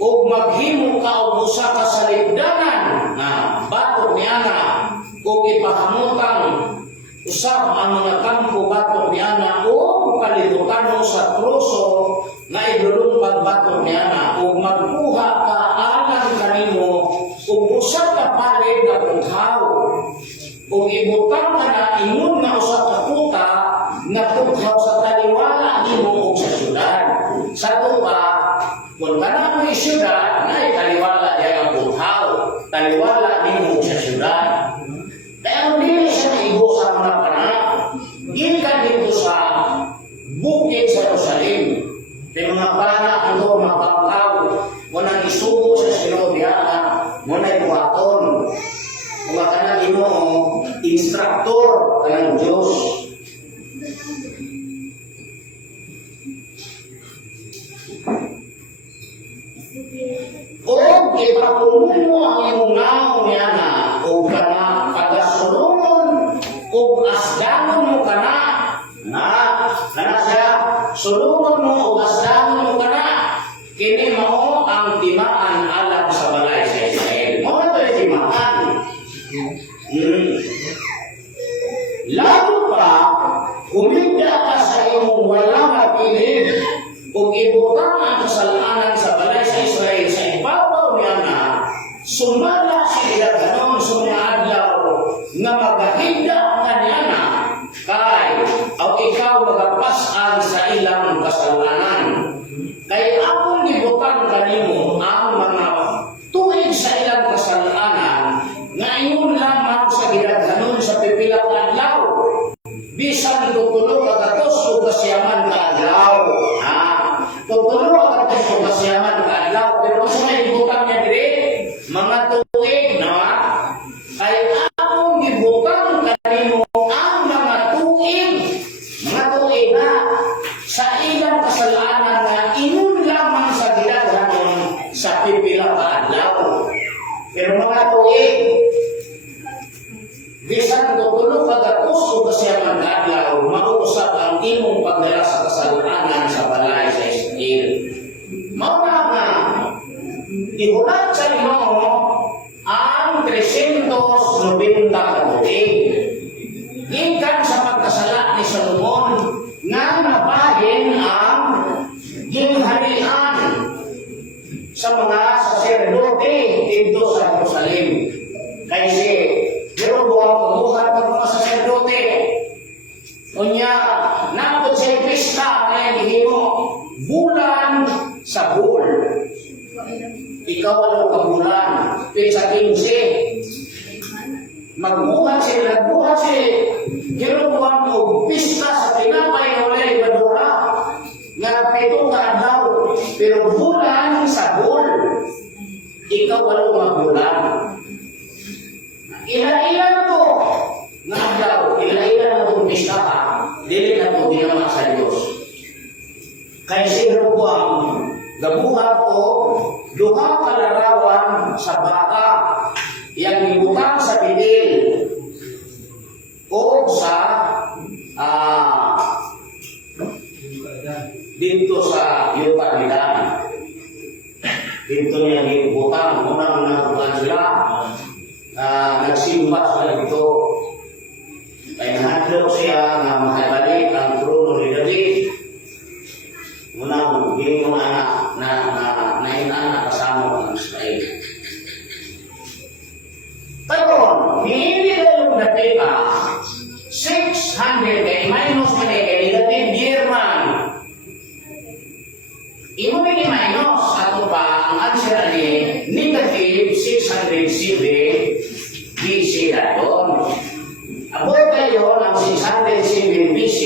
o maghimo ka o usa ka salibdanan, na batog niya na, o ipahamutang usab ang mga kampo batog niya na, o kalibutan mo sa troso na idulumpag batog niya na, o magbuha ka alang kanimo, o usab ka palig na puthaw, o ibutang ka na ingon na usab ka puta, na puthaw sa taliwala nimo o sa syudad. Sa tuba, kung ka mo syudad, na taliwala diya ang puthaw, taliwala nimo o sa syudad. Kaya hindi siya naigo sa mga panak, gikan dito sa bukid sa Jerusalem. May mga panak ito, mga bangkaw, munang isugo sa sinodiyana, munang iwaton. Mga kanang ino, instruktor kanang Diyos. O ipapungo ang imong naong niya na, o kana pagasulungon, o asdanon mo kana, kana siya, sulungon mo o asdanon mo kana, kini mao ang timaan alam sa balay sa Israel. Mao na ito yung timaan. Lalo pa, humigda ka sa imong walang mapilid, kung ibutang ang kasalanan sa balay sa Israel sa ibabaw niya na, sumala sila ganon sa mga adlaw na magahigda ka niya na, kay o ikaw magapasan sa ilang kasalanan. Kay akong ibutang kanimo ang mga tuig sa ilang kasalanan nga ingon lamang sa gidaghanon sa pipila ka adlaw, bisan tutulo kagatos o kasyaman ka adlaw. Tutulo kagatos o kasyaman ka adlaw, pero sa may ibutang niya dire, mga tuig na, kay akong ibutang kanimo ang mga tuig na sa ilang kasalanan na inun lamang sa gidaghanon sa pipila ka adlaw. Pero mga tuig, bisan tutulo kagatos o kasyaman ka adlaw, mauusap ang imong pagdala sa kasalanan sa balay sa Israel. Mauna nga, ihulat sa imo ang 390 katuig. Gikan sa pagkasala ni Solomon nga nabahin ang gingharian sa mga saserdote dito sa Jerusalem. Kaya si Jeroboam kumuha ng mga saserdote Unya, napod sa pista na hihimo, bulan sa bul. Ikaw ano ka bulan, sa 15. Magbuhat sila, Jeroboam o pista sa tinapay na wala ibadura. Nga 7 ka adlaw, pero bulan sa bul. Ikaw ano magbulan. Ila-ilan to nga adlaw, ila-ilan na itong pista ka, dili na ito ginawa sa Diyos. Kaya si Jeroboam, gabuhat o duha kalarawan sa baka, yang ibutang sa bidil o sa dito sa Yucatan. Dito niya ibutang, unang nabukan sila, nagsimba sila dito. Kaya nahadlaw siya na mahabalik ang trono ni David. Unang ginong anak na inanak kasama ng Israel. Karon, hindi yung datika 600 kay minus man kay negative year man. Imo ni minus ato pa ang answer ni negative 607 BC daton. Abo kayo ang 607 BC.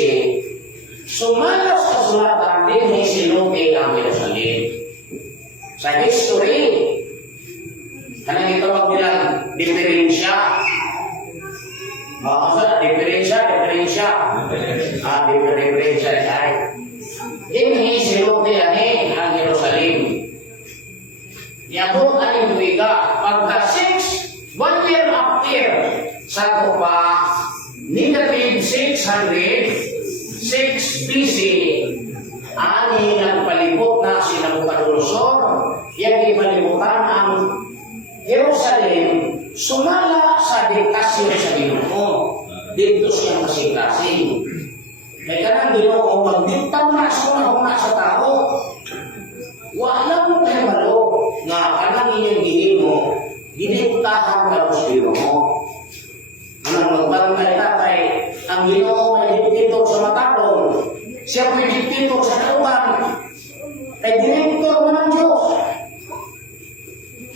Sumalas kasulatan din ni sinuki ang Jerusalem. Sa history, kanang itawag nilang diferensya. Diferensya. Diferensya ay. Dinhi sinuki ang Jerusalem. Yabot ang tuiga. Pagka 1 year after, sa kupa, negative 606 BC, ani nagpalibot na si Nabucodonosor, yang ipalibutan ang Jerusalem, sumala sa diktasyon sa Ginoo. Dito siya kasing-kasing. May kanang Ginoo, magdikta na sa tao. Wala mo kayo malo, nga kanang inyong ginimo, gidiktahan ka sa Ginoo. Anong magbarangay tatay, ang Ginoo may diktator sa matalong, siya may diktator sa kauban, ay direktor mo ng Diyos.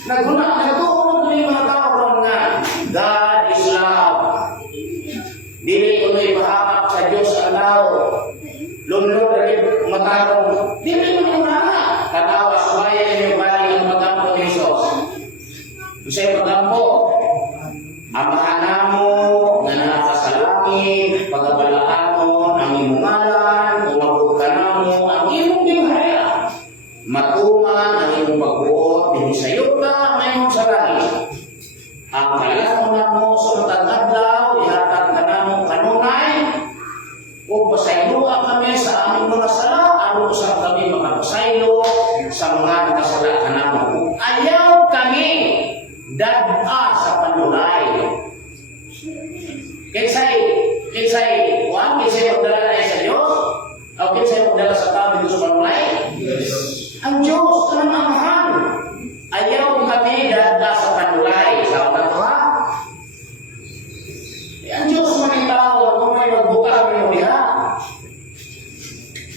Nagtuon ng mga tao nga, God is love. Dili ko na'y mahakap sa Diyos ang tao. Lunlod rin matalong, dili mo na'y mahakap. Katawa, subayan yung bali ng magampo ni Jesus. Kasi magampo, amahan mo, nga nasa sa langit, pagabalaan mo, ang imong ngalan, umabot ka na mo, ang imong ginghaya. Matuman ang imong pagbuot, dinisayo ka ngayon sa langit. Ang kalamunan mo sa matag-adlaw, ihatag ka na mo kanunay, kung pasaylo kami sa aming mga sala, ano sa kami makapasaylo sa mga nakasala ka na mo. Ayaw kami dada sa panulay. Kinsay magdala na sa Diyos? O kinsay magdala sa tao dito sa panulay? Yes. Ang Diyos, ang amahan. Ayaw kami dada sa panulay. Sa utak ha? Ang Diyos man tao, kung may magbuka kami mo diha.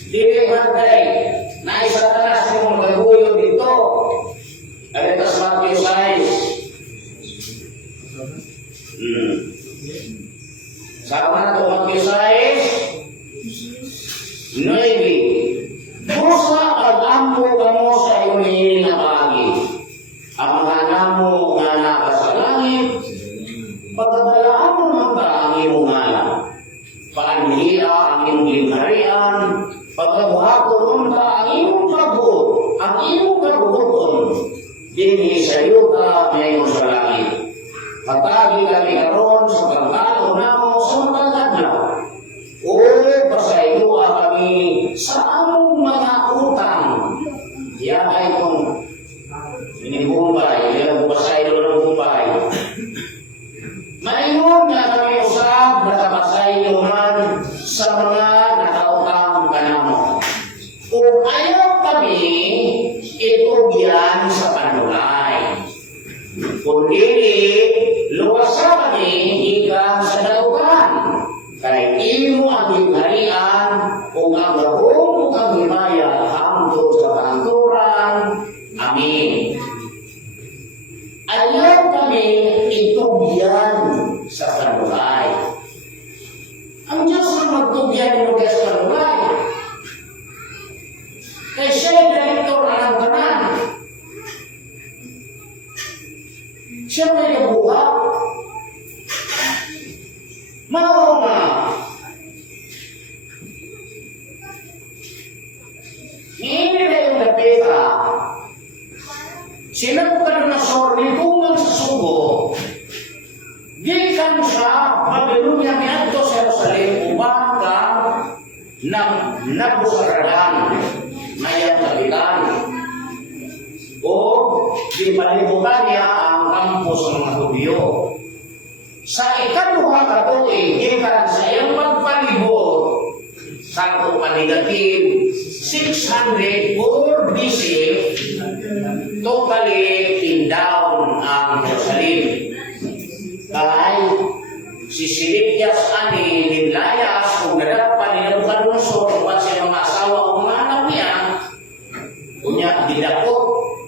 Dili magday, na isa talas yung magaguyo dito. Alitas Matthew 6. Sama to Matthew 6. 9. Musa agampo kamo sa iyong nga pagi. Amahan mo nga naka sa langit, pagkadalaan mo mga ang iyong ngalan. Paanhiya ang iyong gingharian, pagkabuhaton ka ang iyong pagbuot, ang iyong kabuhaton, dinhi sa iyo ka ngayon sa langit. Patagi kami karon sa pagkalo namo sa matag-adlaw. O pasaylo kami sa among mga utang. Yahay kong inibumbay, ilang pasaylo ng bumbay. Maingon nga kami usab nakapasaylohan sa mga nakautang kanamo. Kung ayaw kami, itugyan sa panulay. Kung dili, imo ang gingharian ug ang gahom ug ang himaya hangtod sa kanturan. Amen. Ayaw kami itugyan sa kanulay. Ang Diyos na magtugyan mo sa kanulay. Kaya siya yung direktor ng tanan. Siya may nabuhat. Mao nga. Niini na yung napita. Sinagpan na sorry tungan sa sugo. Gikan sa Babylonia miadto sa Jerusalem uban ka ng Nabusaradan mayang kapitan. O di palibutan niya ang kampo sa mga Hudyo. Sa ikaduha ka tuig, gikan sa iyang pagpalibot sa negative 604 BC, totally in down ang Jerusalem. Kaya si Silikyas ani Nimlayas kung nadapan ni Nabucodonosor kung sa mga asawa o mga anak niya, kunya didakot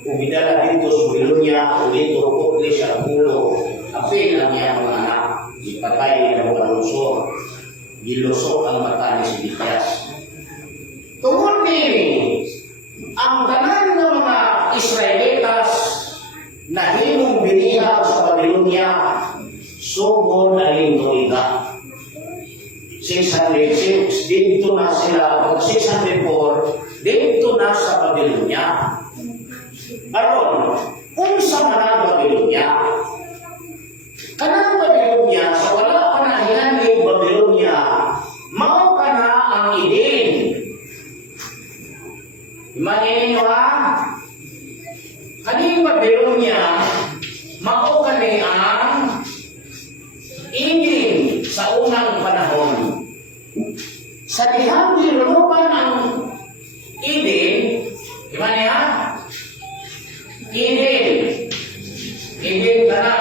o bidala dito sa Babylonia o dito rukot siya ulo. Apil lang niya mga anak. Ipatay ni Nabucodonosor. Gilusok ang mata ni Silikyas. Tungkol nini, ang tanan ng mga Israelitas na hinong biniha sa Babylonia, sugod na lindoiga. 606, dito na sila, 604, dito na sa Babylonia. Aron, kung sa mga Babylonia, kanang Babylonia, sa wala pa na hinanlig Babylonia, mao ka na ang Eden. Imanin ninyo ha? Kaning Babylonia, mao ka ni ang Eden sa unang panahon. Sa dihang nilulupan ang Eden, imanin ha? Eden. Eden ka na.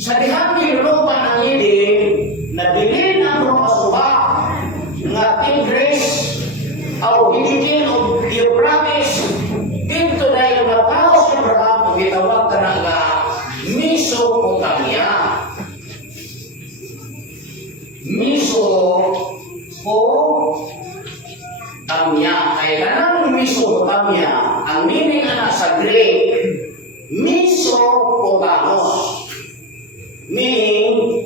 Sa dihang nilulupan ang Eden, nabilin ang mga suha nga Tigris o hinikin o Euphrates dito na yung matao si Abraham o gitawag ka na nga Mesopotamia. Mesopotamia ay kanang Mesopotamia ang meaning na sa Greek Mesopotamus, meaning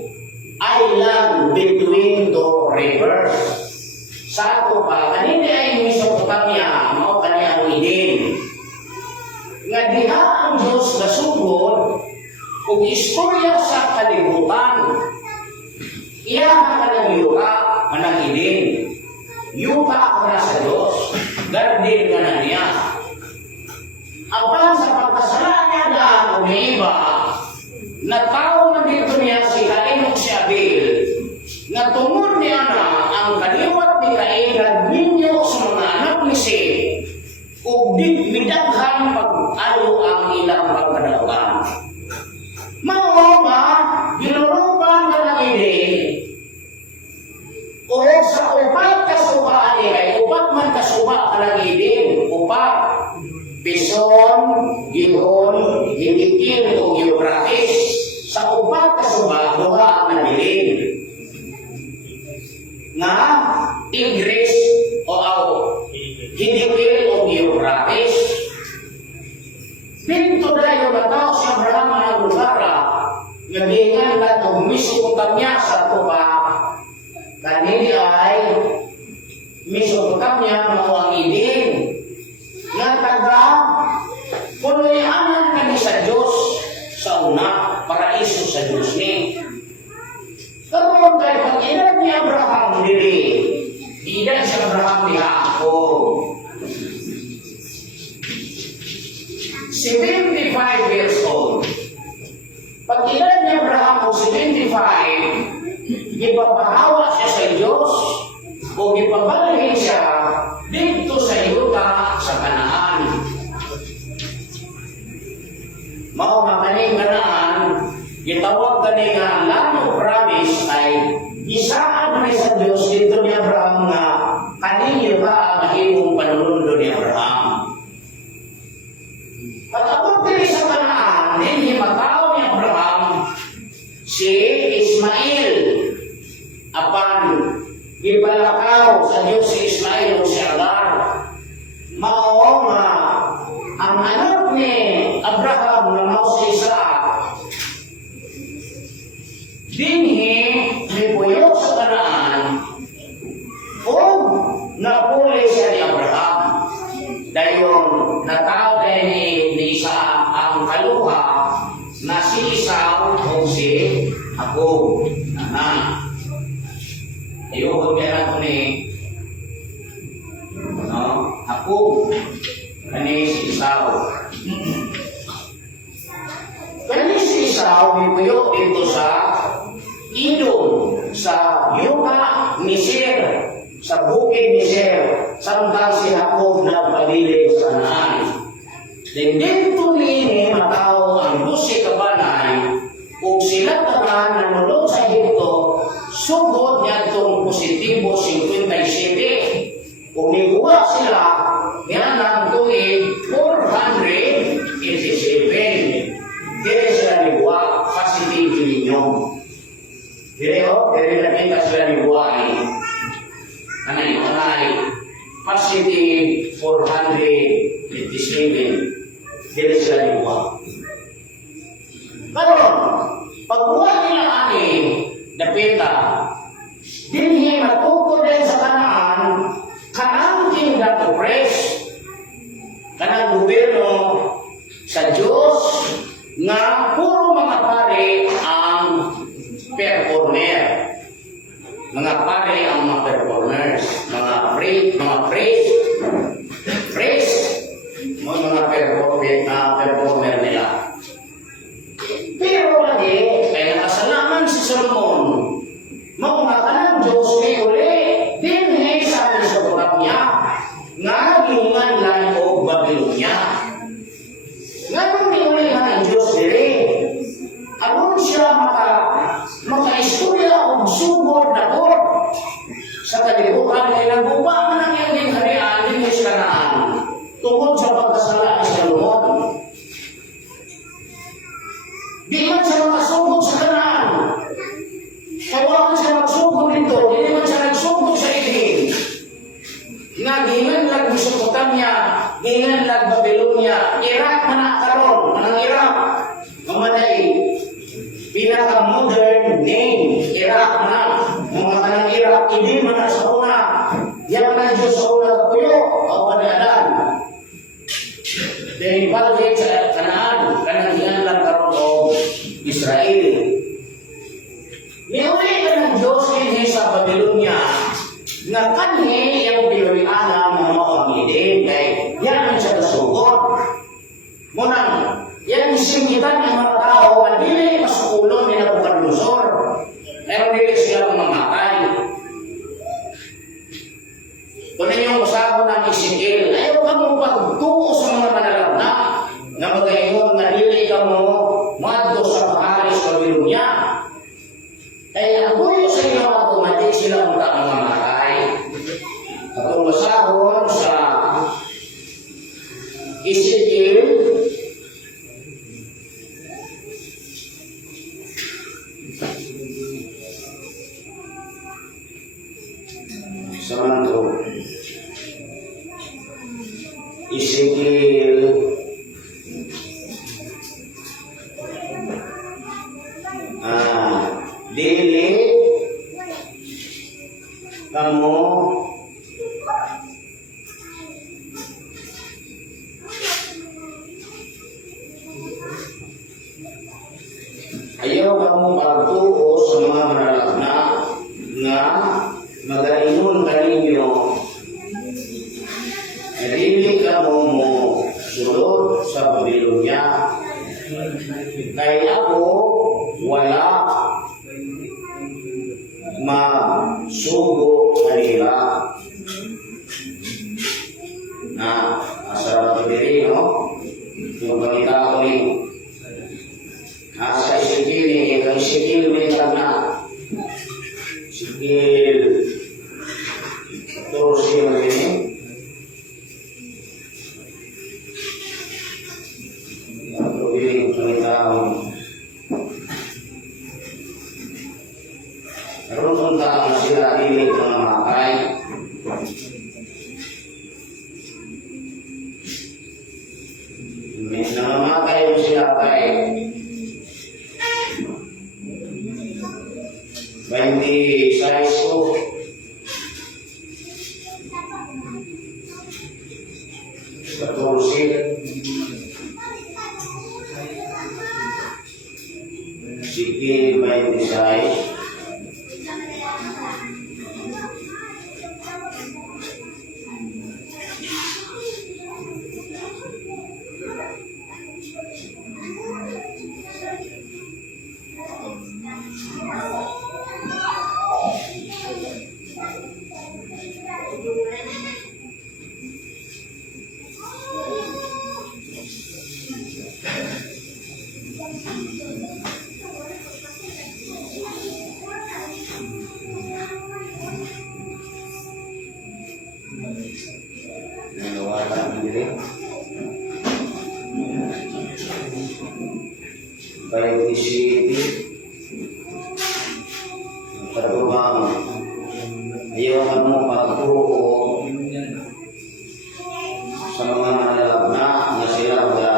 island between the rivers. Sa ato pa, kanina ay Mesopotamia, mao kanya ang Eden. Nga diha ang Diyos nasugod kung istorya sa kalibutan. Iya ka ng yuka, manang Eden. Yuka ka na sa Diyos. Garden ka na niya. Apan sa pagkasalaan niya daan o may iba, na tao man dito niya si Cain o si Abel, na tungod niya na ang kaliwat ni Cain ninyo sa mga anak ni Seth, o bidaghan pag-alo ang ilang pagkadaugan. Mao nga, ginulupan ka ng Eden, o sa upat kasubaan ay upat man kasuba ka ng Eden, upat, Pison, Gihon, Hinikin o Euphrates, sa upat kasuba, duha ang nabilin. Nga, Tigris o Hinikin o Euphrates. Pinto na yung matao si Abraham ang lugar, ngalingan na itong Mesopotamia sa tuba. Kanini ay Mesopotamia mo ang Eden. Nga taga, punuyanan kami sa Diyos sa una, paraiso sa Diyos ni. Karoon kayo, pag ilan ni Abraham dili, ilan si Abraham ni Jacob. 75 years old. Pag ilan ni Abraham o 75, ipapahawa siya sa Diyos o ipabalahin siya dito sa Yuta sa Kanaan. Mao nga kaning Kanaan, gitawag kani nga land of promise ay Gisaad may sa Diyos dito ni Abraham nga kaninyo ba ang mahimong panulundo ni Abraham. At abot dili sa Kanaan, din himataw ni Abraham si Ismael. Apan ipalakaw sa Diyos si Ismael o si Agar. Mao nga ang anak ni Abraham na mao si Isaac dinhi mipuyok sa Kanaan o napuli siya ni Abraham. Dayon natawag ni Isaac ang kaluha na si Esau o si Jacob. Ayun kaya nato ni Jacob kani si Esau. Kani si Esau mipuyok dito sa Idom, sa Yuka ni Sir, sa bukid ni Sir, samtang si Jacob nagpabilig sa Kanaan. Then dito niini matao ang 12 kabanay ug sila tanan nanulod sa Egipto sugod niya itong positibo 57. Kung niguwa sila, yan ang tuig 487. Dili sila niguwa, positive ninyo. Dili nakita sila niguwa ay positive 487. Dili sila niguwa. Karon, pagbuwa nila dapita, dinhi matukod din sa Kanaan, kanang kingdom of praise, kanang gobyerno sa Diyos, nga puro mga pare ang performer. Mga pare ang mga performers, mga performer nila. Pero lagi, kaya nakasalaman si Solomon, maunga ka ng Diyos ni uli, din sabi sa kurap niya, nga lungan lang o Babylonia. Ngayon ni uli nga ng Diyos diri, aron siya maka-istorya o sugod na ko sa kalibutan ay nagbuba man ang iyong harian din sa Kanaan tungkol sa pagkasala ni Solomon. Di man siya makasugod sa Kanaan. Kaya man siya magsugod dito, hindi man siya nagsugod sa Eden. Nga gingan lang Mesopotamia, gingan lang Babylonia, Iraq man na karon, manang Iraq. Mamatay, pinaka-modern name, Iraq na. Mga kanang Iraq, hindi man na sa una. Yan na Diyos sa una kapuyo, o panaadan. Dahil balik sa Kanaan, kanang yan lang karon o Israel. Niuli ka ng Diyos hindi sa Babylonia, na kanhi yung pinurianan ng mga Eden, kaya yan ang siya nasugod. Munang, yan isingitan ng mga tao at dili masukulong ni Nabucodonosor. Pero dili sila mamatay. Kung ninyong usapon ng Ezekiel, ayaw ka mo pagtuo sa mga manalagna na magayon na dili ka mo madto sa pahalis sa Babylonia. Kaya ang tuyo sa inyo automatic sila munta mamatay. At usapon sa Ezekiel, Samanto Ezekiel dili kamu ayaw kamu magtuo sa mga manalagna nga magaingon kaninyo dili kamu mo sulod sa Babylonia. Kaya ako wala masugo kanila. Asarap ko diri, no? Yung pagkita ko rin. Sa Ezekiel, yung Ezekiel minitag na. Terus ini terus tentang sila ini memakai yung sila kay 26 ko sige 26 Nawala diri baik di sini terbang ayo kamu pagtuo sa mga nalalabna nga sila ga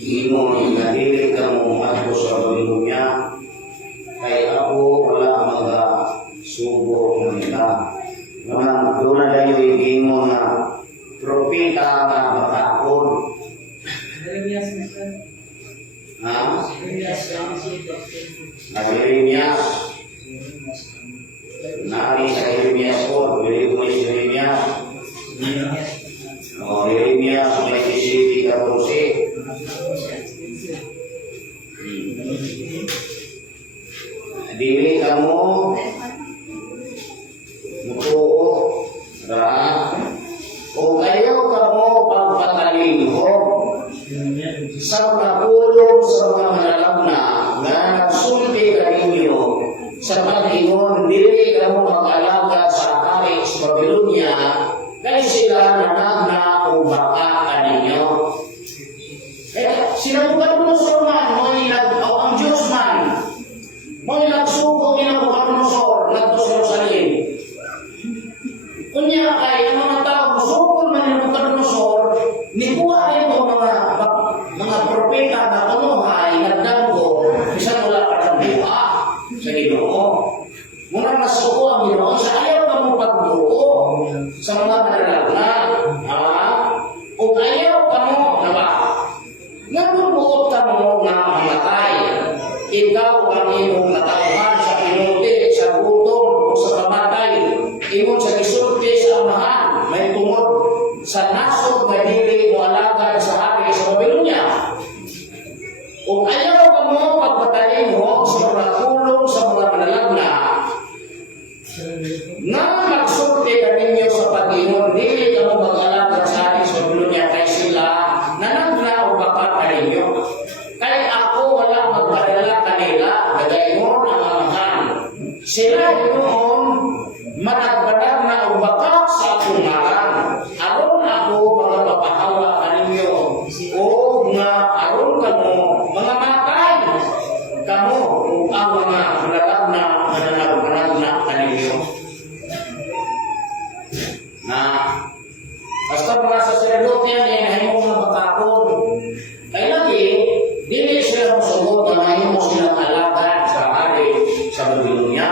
imo nga dili kamo ato sa Babilonia kay ako wala mga subo nila nga doon na lang yung imo na propeta nga matakon ha? Jeremias nari sa Jeremias ko bili ko si Jeremias Jeremias may kisiti karusi dili kamu mutuo ra o ayaw kamu pagpatalingho sa nakulong sa mga manalabna nga nagsulti kaninyo sa pag-ingon dili kamu mag-alaga sa hari sa Babilonia kay sila nanagna o baka kaninyo kaya sila Nabucodonosor man o ang Diyos man mo'y nagsuko ni Nabucodonosor nagto sa Jerusalem kunya kay ang mga tao sukol man ni Nabucodonosor nikuha ito mga propeta na kanuhay nagdanggo bisan wala pa ng buha sa Ginoo muna nasuko ang Ginoo sa ayaw ka mo pagbuo sa mga manalagna o ayaw ka mo na ba nagbubuot ka mo na mamatay ikaw ang imong natauhan sa pinuti sa gutom o sa kamatay imong sa gisulti sa amahan may tungod sa nasod nga dili mo alagad sa hari sa Babilonia o ayaw ka mo pagpatayin mo sa mga kulong sa mga manalagna nga magsulti ka ninyo sa pag-ingon dili ka mo mag-alagad sa hari sa Babilonia kay sila nanagna o baka kaninyo kay ako wala magpadala kanila gagayon ang amahan sila noon managbadag na o baka sa akong ngaran aron ako mga papahawa kaninyo o nga aron kamo mga matay kamo o ang mga manalagna manalagna kaninyo na basta mga saserdote yan nahimo nga batakon kaya lagi dili sila musugod na nahimo silang alagad sa hari sa Babilonia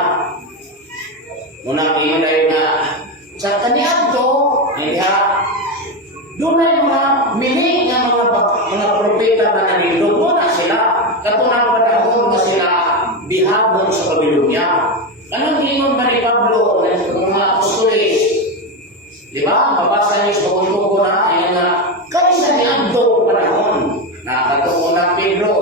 muna iulay na sa kaniadto niya doon ay mga minig na mga propeta na nanindog muna sila katunang panahon na sila bihabon sa Babilonia anong ingon ba ni Pablo mga apostoles di ba mabasa niyo sa pagkuko na ayan na kaya sa niadto panahon na katungo ng Pedro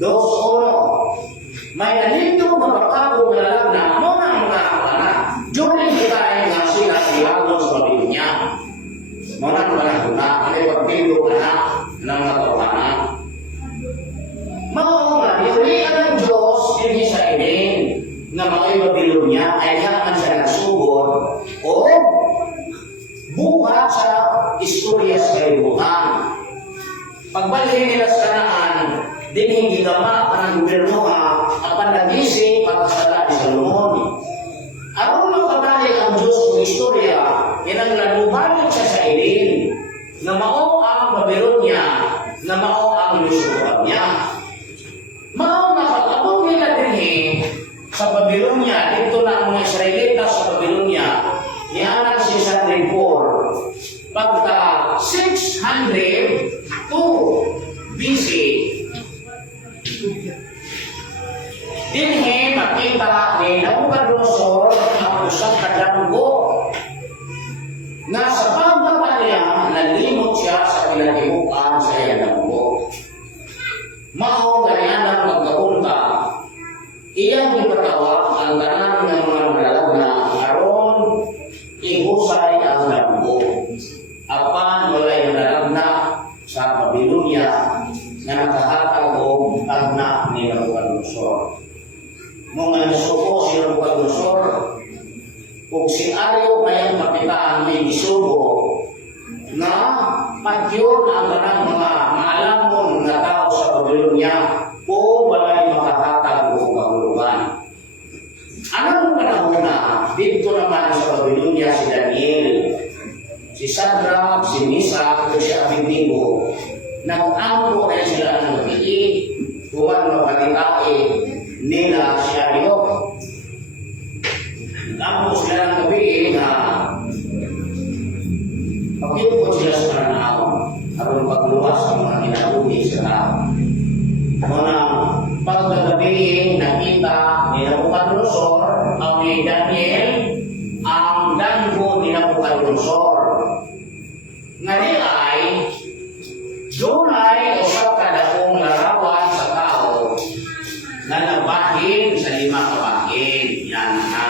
2:1 may nanindog na bakako manalagna mo na mga anak during the time na sila bihabon sa Babilonia mo na panahon na may pagpilo na ng mga tawanan mga iulian ng Diyos hindi sa inin na mga Babilonia ay yaman siya nagsugod o buhat sa istorya sa kalibutan. Pagbalik nila sa Kanaan, din hindi gama ka ng gobyerno apan nagising pagkasala ni Solomon. Aron makabalik ang Diyos ng istorya, inanglalubalik siya sa Eden, na mao ang Babylonia, na mao ang Lusubab niya. Mao na pag-abot nila din sa Babylonia, dito na ang mga Israelita sa Babylonia, niyanan si 604. Pagka 602 BC, dinhi makita ni Nabucodonosor ang usap ka damgo na sa pagbaba niya nalimot siya sa kinatibukan sa iyang damgo. Mao ganyan ang pagkapunta, iyang ipatawag ang tanan ng mga malalagna aron ihusay ang damgo. Apan walay malalagna sa Babylonia na nakahatag og agna ni Nabucodonosor. Mga nasuko si Nabucodonosor ug si Aryo kayang kapitan may gisugo na pagyon ang kanang mga maalamon na tao sa Babylonia o walay makahatag og kahulugan. Anong panahon na dito naman sa Babylonia si Daniel, si Shadrach, si Meshach, o si Abednego, nag-ampo kayo sila ng gabi, huwag mapagitae nila si Aryo. Nag-ampo sila ng gabi na pagkipot sila sa pananaw, aron pagluwas ang mga kinabuhi sa tao. Muna, pagkagabi, nakita ni Nabucodonosor ang ni Daniel ang damgo ni Nabucodonosor. Ngayon ay dunay usap ka daong larawan sa tao na nabahin sa 5 kabahin. Yan na.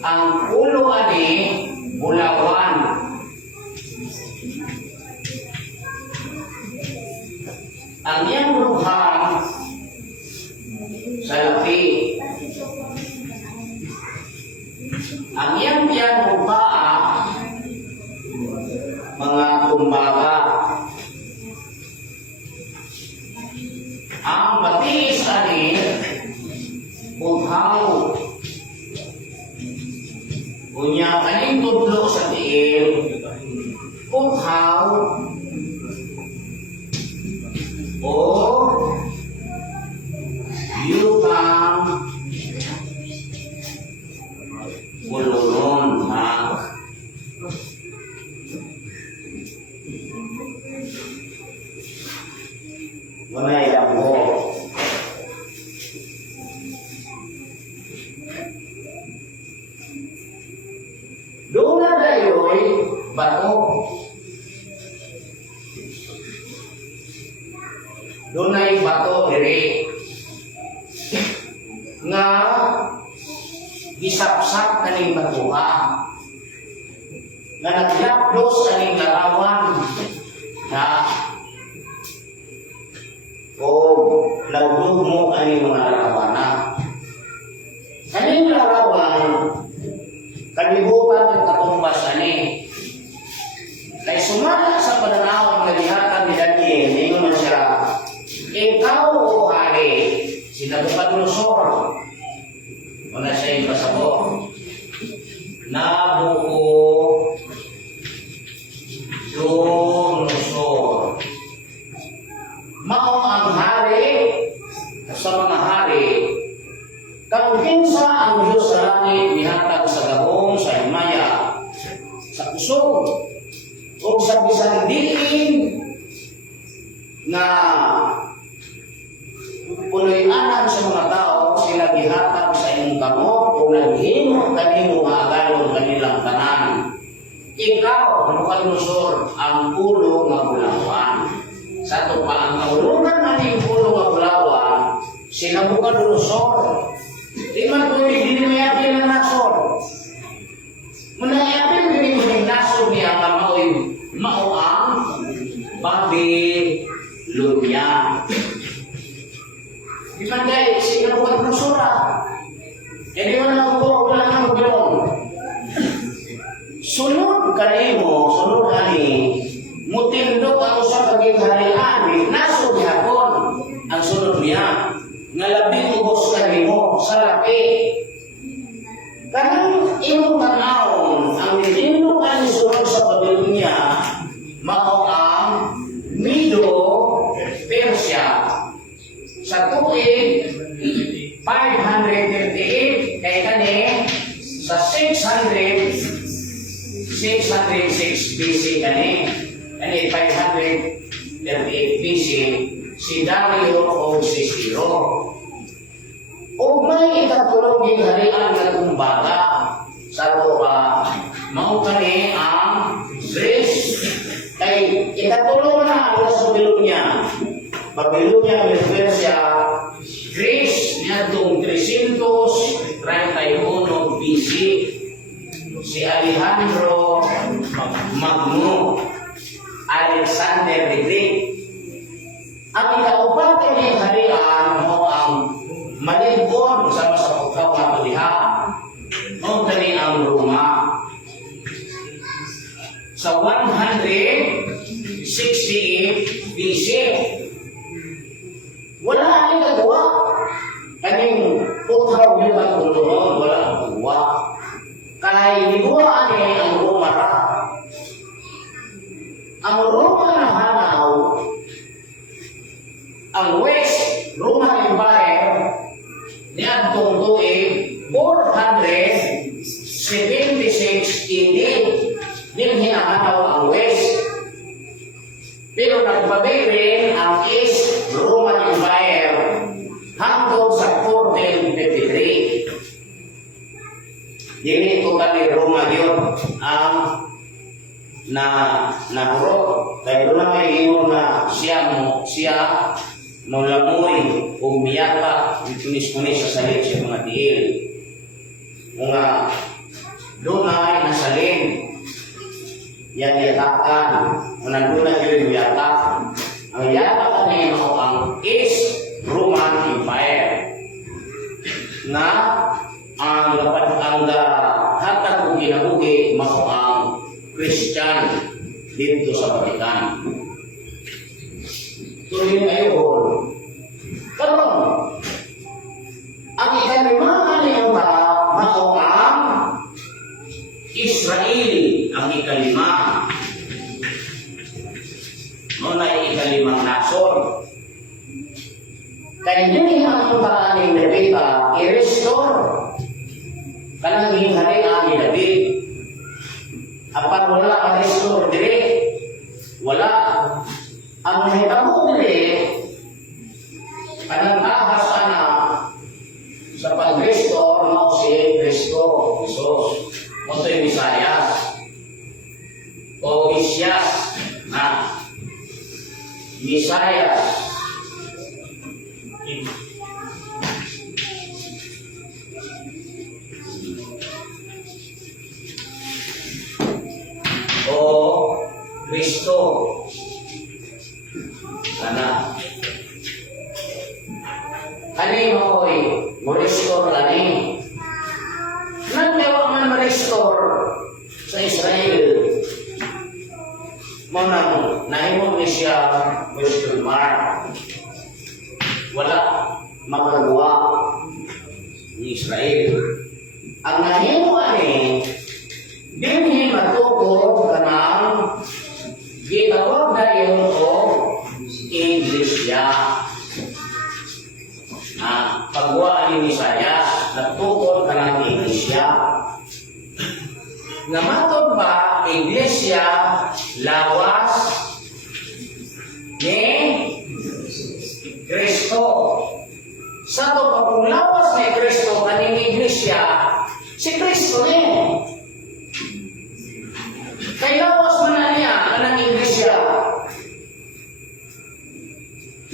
Ang ulo ani bulawan. Ang iyang ruhang sa lapi. Ang iyang piyan o paa mga tumbaga. Ang batiis ani bughaw. Unya kaning tudlo sa tiil, bughaw o yutang ululon ha. Walay damgo. Doon na dayo'y bato. Doon ay bato diri nga gisapsap kaning batuha nga naglapdos aning larawan na o nagdugmo aning mga larawana. Kaning larawan kalibutan at katumbas ani. Kay sumala sa pananaw ng lihatan ni Daniel, ingon man siya, ikaw o hari, si Nabucodonosor, wala siya yung pasabot, Nabucodonosor. Mao ang hari sa mga hari, kang kinsa ang Diyos sa langit nihatag sa gahom, sa himaya, sa kusog, o sa bisan diin na punoy-anan sa mga tao, sila gihatag sa inyong kamot o naghimo kanimo maagalon kanilang tanan. Ikaw, Nabucodonosor, ang ulo nga bulawan. Sa ito pa, ang kaulugan natin ulo nga bulawan, Nabucodonosor. Di man pwede dinimayapin ng nasor. Manayapin din yung nasor niya nga mauang Babylonia. Di man guys, si Nabucodonosor. Di man nakukuha lang ang gulong. Sunod ani, mutindok ang usa ka gingharian, nasod gihapon ang sunod niya. Nga labing ubos kanimo sa lapi. Kanang imong tanawon, ang nitindok ani sunod sa Babylonia, mao ang Medo Persia. Sa tuig 538 kay kani sa 606 BC kani 538 BC si Dario o si Ciro. O may ikatulong ginharian nga kumbaga sa Roma, mao kani ang Greece. Kay ikatulong na ang sa Babylonia, Persia, Greece niadtong 331 BC. Si Alejandro Magno, Alexander the Great. Ang ikaupat ng harian mo ang malibon sa masapagkaw nga tuliha. O kani ang Roma. Sa 168 BC, wala ang nagawa. Kaning uthaw yung pagtulunod, wala ang nagawa. Kaya nibuhaan ang Roma ra. Ang Roma na hanaw, ang West Roman Empire niadtong tuig 476 din hinahanaw ang West. Pero nagbabirin ang East Roman Empire hangtod sa 1453. Dili ko kani Roma yun ang nahurot. Kaya doon may ingon na siya lamuri o miyata kunis-kunis sa salit siya mga tiil. Mga doon ay nasalin. Yan yatakan. Nandun na yun yatak. Ang yatakan niya ang East Roman Empire. Na ang hatag kong ginabuhi mao ang Christian dito sa Vatican. Tuloy ngayon, karon ang ikalimangan niyang mao ang Israel, ang ikalima. Mao na ikalimang nason. Kaya yun ang parang David i-restore kanang gingharian ni David. Apan wala ang restore dire. Wala. Ang mahitabo dire, kanang ahas ana sa pag-restore mo si Kristo, Jesus. Ito yung Isayas. O Isyas na Isayas. O Kristo. Sana. Kani mo restore lani. Nagdawa man ma-restore sa Israel. Manang nahimong ni siya question mark. Wala magagawa ni Israel. Ang nahimo ani dinhi matukob kanang gitawag na yun o Iglesia. Pagwa ni Isayas nagtukod kanang Iglesia. Nga matod ba Iglesia lawas ni Kristo. Sa to pag lawas ni Kristo kaning Iglesia, si Kristo ni. Kay lawas man na niya kanang Iglesia.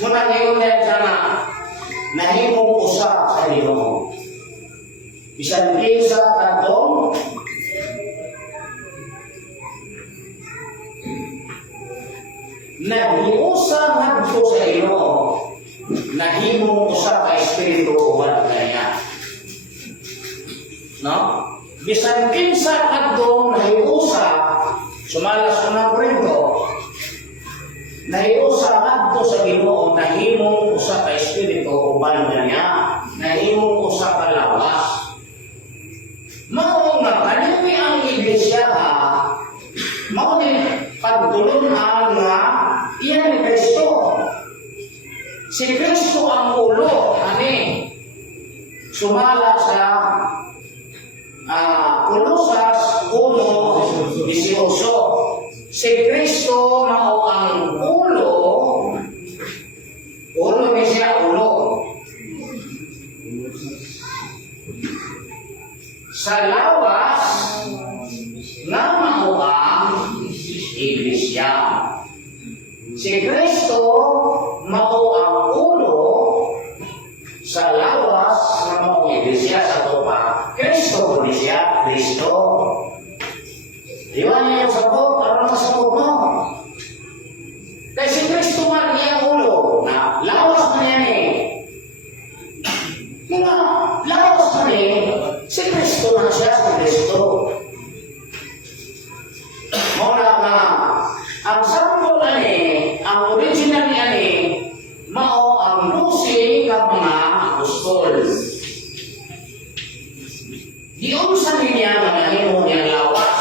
Muna ngayon na sana nahimo nahimong usa sa Ginoo. Bisan kinsa kadtong nahiusa ngadto sa Ginoo, nahimong usa ka espiritu uban kaniya. No? Bisan kinsa kadtong nahiusa, sumalas unang Korinto, nahiusa ngadto sa Ginoo, nahimong usa ka espiritu uban kaniya, nahimong usa ka lawas. Mao nga kanimi ang iglesia mao ni pagtulungan nga iyan ni Kristo. Si Kristo ang ulo, ani sumala sa Kolosas 1:18. Si Kristo mao ang ulo ni siya ulo. Sa lawas nga mao ang iglesia. Si Kristo mao ang ulo sa lawas nga mao ang iglesia sa tupa. Kristo ni siya, Kristo. Iwan niya sa po, para masabot mo. Kaya si Kristo man niya ulo, na lawas na yan eh. Mga lawas na eh, si Kristo na siya, si Kristo. Muna nga, ang sample ani, ang original ani, mao ang 12 ka mga apostol. Giunsa niya nga nahimo niyang lawas.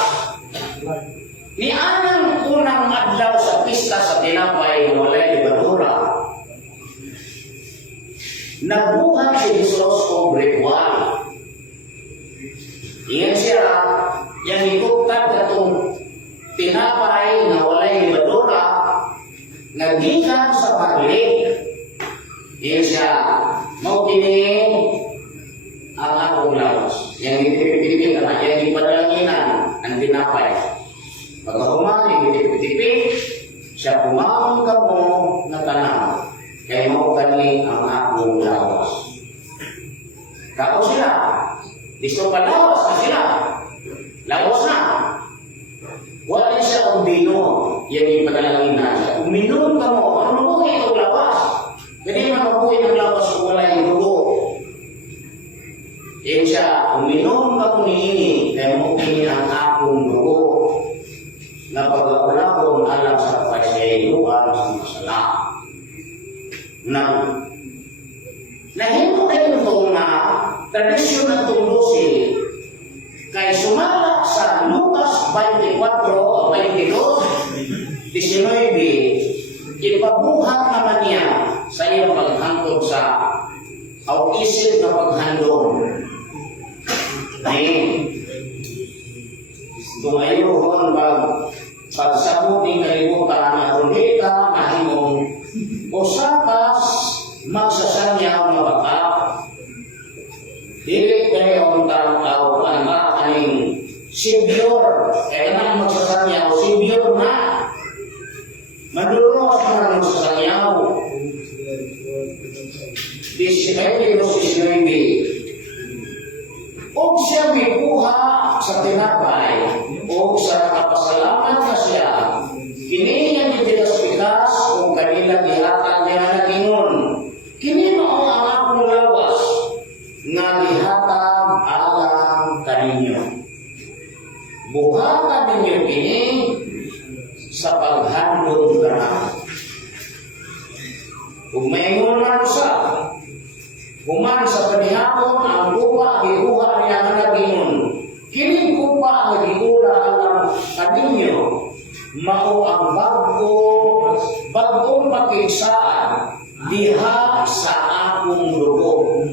Ni anang unang adlaw sa pista sa tinapay nga walay libadura, nabuhat si Jesus kong ritual. Iyan siya, yang ikutad katong tinapay na walay libadura, nagikan sa paglik. Iyan siya, mau kini ang akong lawas. Yang ditipid-tipid na, yang ipadalanginan ang tinapay. Pagkahuman, yang ditipid-tipid, siya pumaon ka mo na tanang. Kaya mau kani ang akong lawas. Kako sila. Gusto pa lawas na sila. Lawas na. Wala siya ang bino. Yan ipadalangin na siya. Uminom ka mo. Ano mo itong lawas? Hindi man mabuhay ng lawas kung wala yung dugo. Yan siya. Uminom ka mo niini. Kaya mo kini ang akong dugo. Na pag-aulakon alam sa pagsayiluan sa masala. Nahimo kayo itong tradisyon ng tunglusin kay sumala sa Lucas 24:22-19, ipabuhat naman niya sa iyong paghangkod sa isip na paghandong. Kung ayun pagsabot ng kalibutan na hindi ka mahimong usapas magsasanyaw na baka. Dili kayo ang tao na aning sibyor. Kaya na magsasanyaw, sibyor na. Madulos na magsasanyaw. Og siya may kuha sa tinapay, o sa kapasalamat na siya, kini niya bibigas-bigas kung kanila gihatan niya na gingon. Kini mao ang akong lawas nga gihatag alang kaninyo. Buhatan ninyo kini sa paghandong kanako. Kung maingon man usa, human sa kanihapon ang kupa gihuha niya nga gingon. Kini kupa nga giula alang kaninyo, mao ang bagong pakigsaan diha sa akong dugo.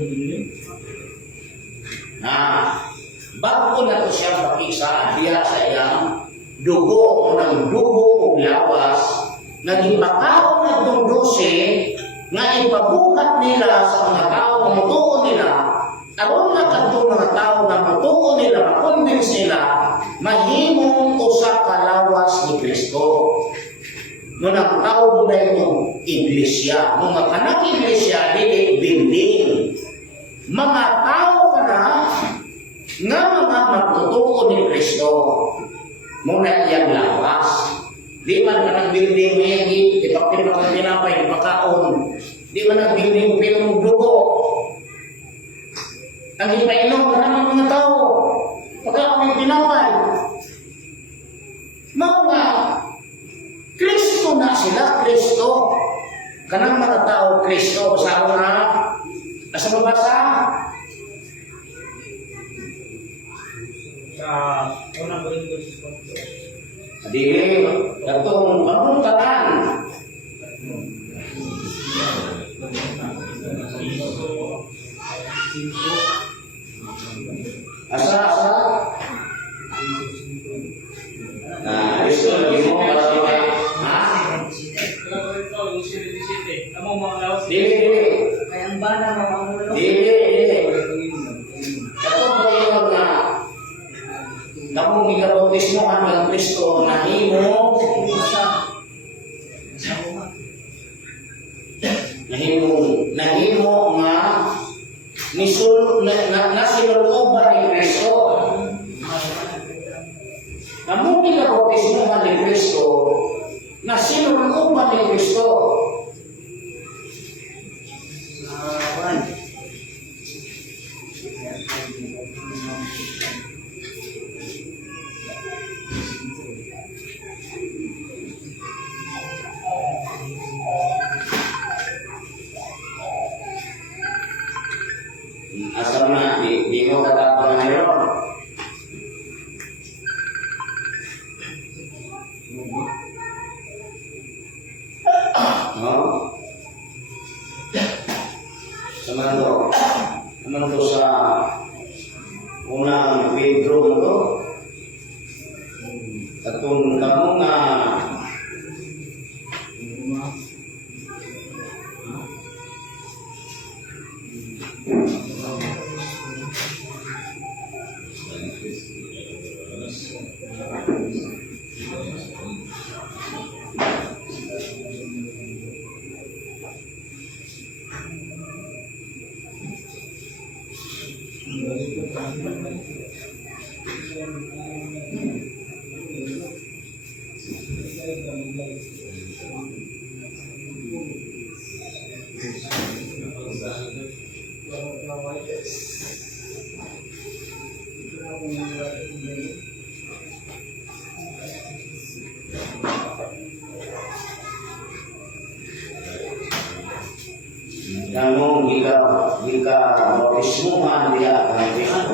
Bago na to siyang pakigsaan diha sa iyang dugo o ng dugo o lawas na gipakaon na itong 12 nga ipabukat nila sa mga tao na mutuo nila. Aron na kadtong mga tao na mutuo nila, makonvince nila, mahimong usa ka lawas ni Kristo. Ngunang tao na itong iglesia. Mga kanang iglesia, hindi building. Mga tao ka na nga mga magtutuo ni Kristo. Muna iyang lawas. Di man ka ng building mo yan, di pa pinapay, pakaon. Di man ng building pinong dugo. Ang ipainom ka naman mga tao. Pagka may pinapay. Mga Kristo na sila, Kristo. Kanang mga tao, Kristo. Sa una, nasa mabasa? Unang Korintos 4. Dili, katong pamungkaran. Asa? Nah, Kristo lagi mo para diba? Ha? Dili. Kaya ang bana mga ulo. Dili. Katong ngayon na kapong ikabautismo ang ng Kristo na himo nahimo nga nasinuluban ni Kristo. Kapong ikabautismo ang ni Kristo nasinuluban ni Kristo. Asal na, di mo katapang ngayon. No? Naman to sa unang Pedro mo to. Katong kamo nga Namun jika bautismuhan dia akan Kristo.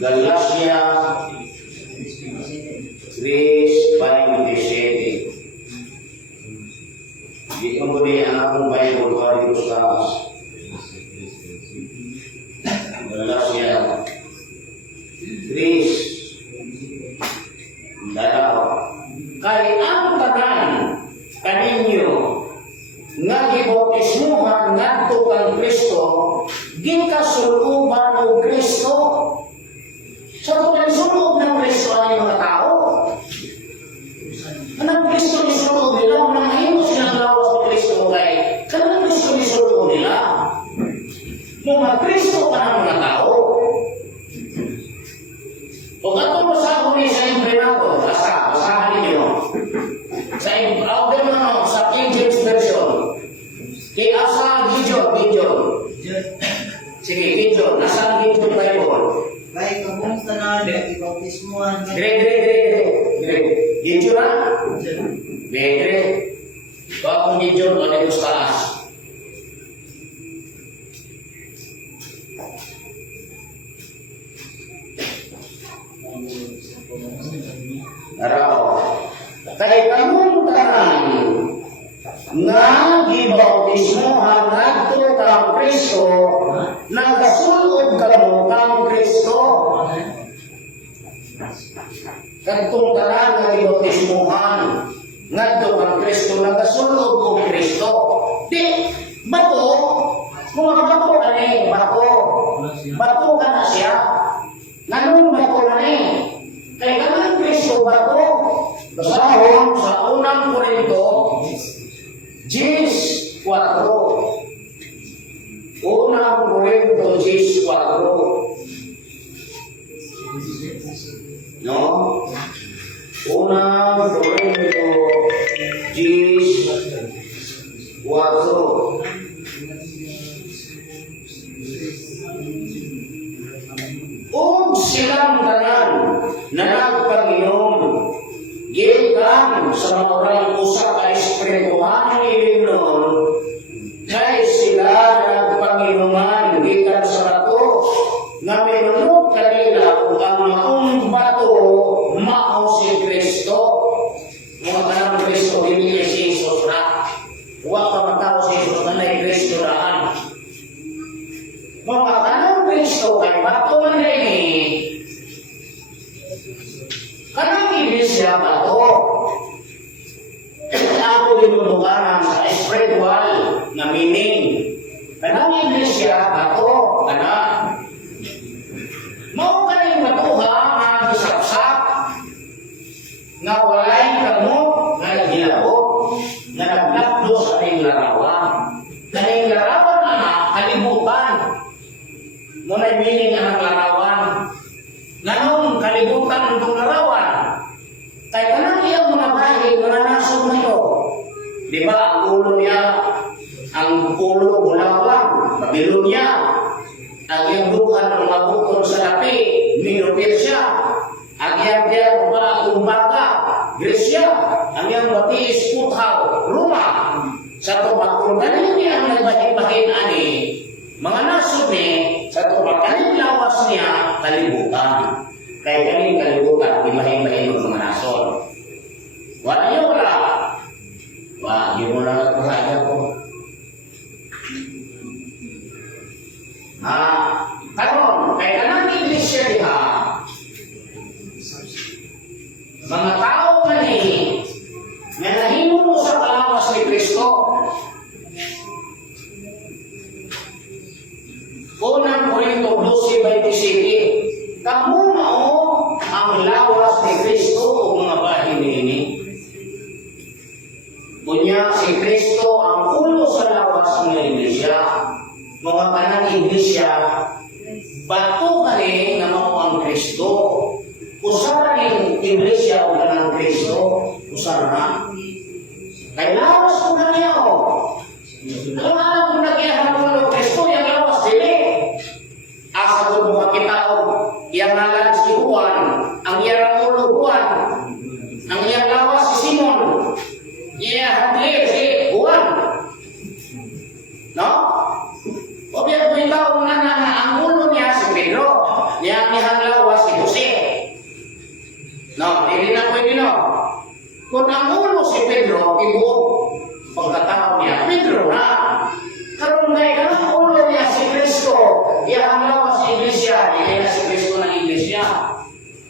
Galatia 3:27. Di kemudian akong Bible para dito sa Galatia 3. Kay ang tanan kaninyo nga gibautismuhan ngadto kang Kristo gikasuluban og Kristo. Sa pagsulub ng Kristo ay mga tao. Anong Kristo ni sulub nila? Nahimo silang lawas ni Kristo kay kanang Kristo ni sulub nila. Mga Kristo ka ng mga tao. O ato mo sa kuni sa imprenado, basahan ninyo. Sa King James Version. Kay asa Gideon. Sige, Gideon. Nasa Gideon Bible. Kay kabung tanan gibautismuhan. Dire. Gideon na? Dire. Kung Gideon o dito sa taas. Araw. Kay kamong tanan nga gibautismuhan ngadto kang Kristo nagasulod kamo kang Kristo. Kadtong tanan nga gibautismuhan ngadto kang Kristo nagasulod og Kristo. Di bato mga bato ani bato ka na siya. Nanong bato na ni Unang Korinto 10:4. No? Unang Korinto 10:4. Ug silang tanan na nagpanginom gikan sa maray usa ka espirituhan ilimnon kay sila nagpanginuman gikan sa bato nga minunod kanila ug ang maong bato mao si Kristo. Mga kanang Kristo dili si Jesus na wa pa matao si Jesus na may Kristo daan. Mga kanang Kristo kay bato man ini kanang iglesia bato. Ako dinuluganan sa spiritual na meaning. Kanang iglesia bato kana. Mao kaning batuha nga gisapsap nga walay kamot nga nagilabot nga naglapdo sa ating larawan. Kaning larawan na kalibutan. Muna'y meaning ang larawan. Nanong kalibutan ang larawan. Kaya kanang iyang mga bahig, mga nasod na ito. Di ba, ang ulo bulawang, Babylonia. Ang iyang bukan ng mga bukod sa lapi, Medo-Persia. Ang iyang diyan mga kumbaga, Gresya. Ang iyang batis, Puthaw, Roma. Sa tubakong galing niya ang nagbahid-bahid ani. Mga nasod ni, sa tubakong lawas niya, kalibutan. Kaya kaning kalibutan, ibahin-bahin ng mga nasod. Wala niyo wala. Wala, di mo lang nagpahaya ko. Karon, kaya kanang iglesia diha, mga tao kani, nga nahimuno sa kalawas ni Kristo. Unang Korinto 12:27. Kamu mao ang lawas ni Kristo o mga bahin ini. Punya si Kristo ang ulo sa lawas ng iglesia. Mga kanang iglesia, bato kani na mao ang Kristo. Usara ng iglesia o kanang Kristo, usara na. Kaya lawas ko na niya o. Alam ko na kaya ang Kristo, yung lawas dili. Asa ko mga kitao, yang ngalan si Juan, ang iyang ulo Juan, ang iyang lawas si Simon, iyang hanglir si Juan. No? O biya ko ikaw nga na ang ulo niya si Pedro, iyang lawas si Jose. No, hindi na pwede no. Kung ang ulo si Pedro, ibo, pagkatao niya, Pedro na. Karong gaya ka ng ulo niya si Kristo, iyang lawas si Iglesia, iyang si Kristo ng Iglesia.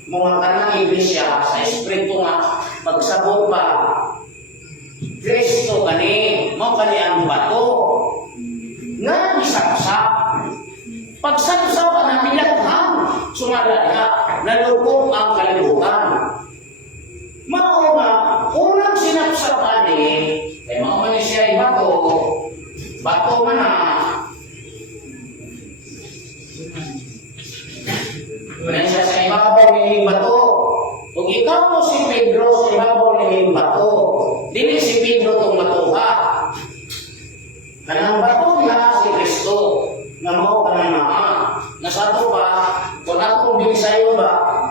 Mga kanang Iglesia, sa Espiritu nga, pagsabot ba, Kristo kani, mo kani ang bato, nga isapsap. Pagsapsap na nilaghang, sumadaya, nalukong ang kalibutan. Mao nga, unang sinapsapan ni, ay mao man siya ay bato man na. Kaya siya sa ibabaw ni bato. Kung ikaw mo si Pedro sa ibabaw ni bato, dili si Pedro itong batuha. Kanang bato niya si Kristo, na mao ka na nasato pa, kung akong bilisayo ba,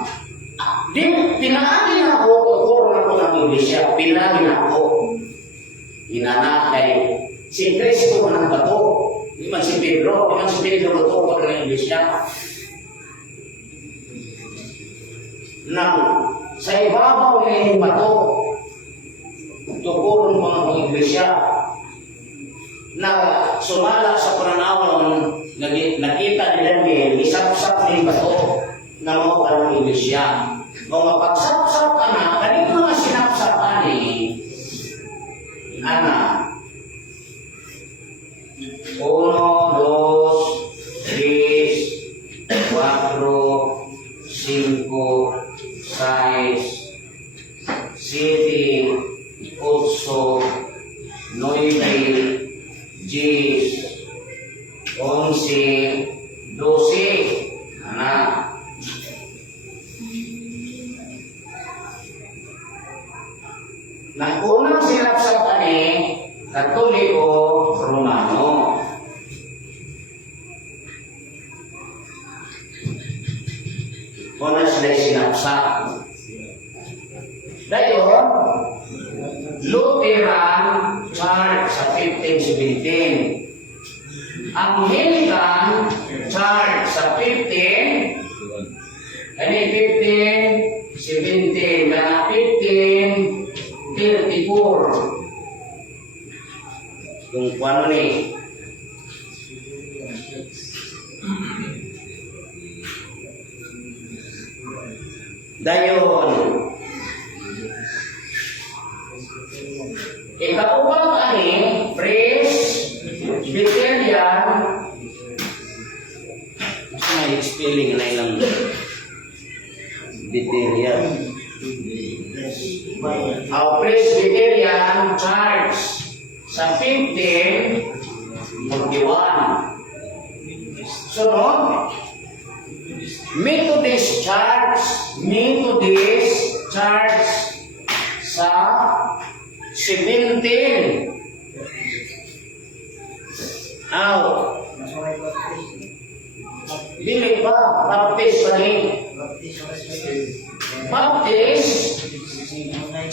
pinaagin ako, tuturo na ko ng iglesia, pinagin ako. Inana kay si Kristo ng bato, di man si Pedro tuturo ng iglesia. Nang sa ibabaw ng bato, tuturo ng mga iglesia, na sumala sa pananawon, nakita nila din, isapsap ng bato, na mga kanang iglesia. Mga pagsapsap ka na, kanina mga sinapsap ani, ana, 1, 2, 3, 4, 5, 6, 7, 8, 9, 10, 11, 12, Katoliko, Romano. Una sila sinapsak. Dayon, Lutheran Church sa 1517. Anglican Church sa 1517 na 1534. Kung ano ni dayon ikaubang ani Presbyterian mas may spelling na ilang Presbyterian Presbyterian Church sa 1541. Sunod, Methodist Church sa 17. Dili pa, Baptist pa ni. Baptist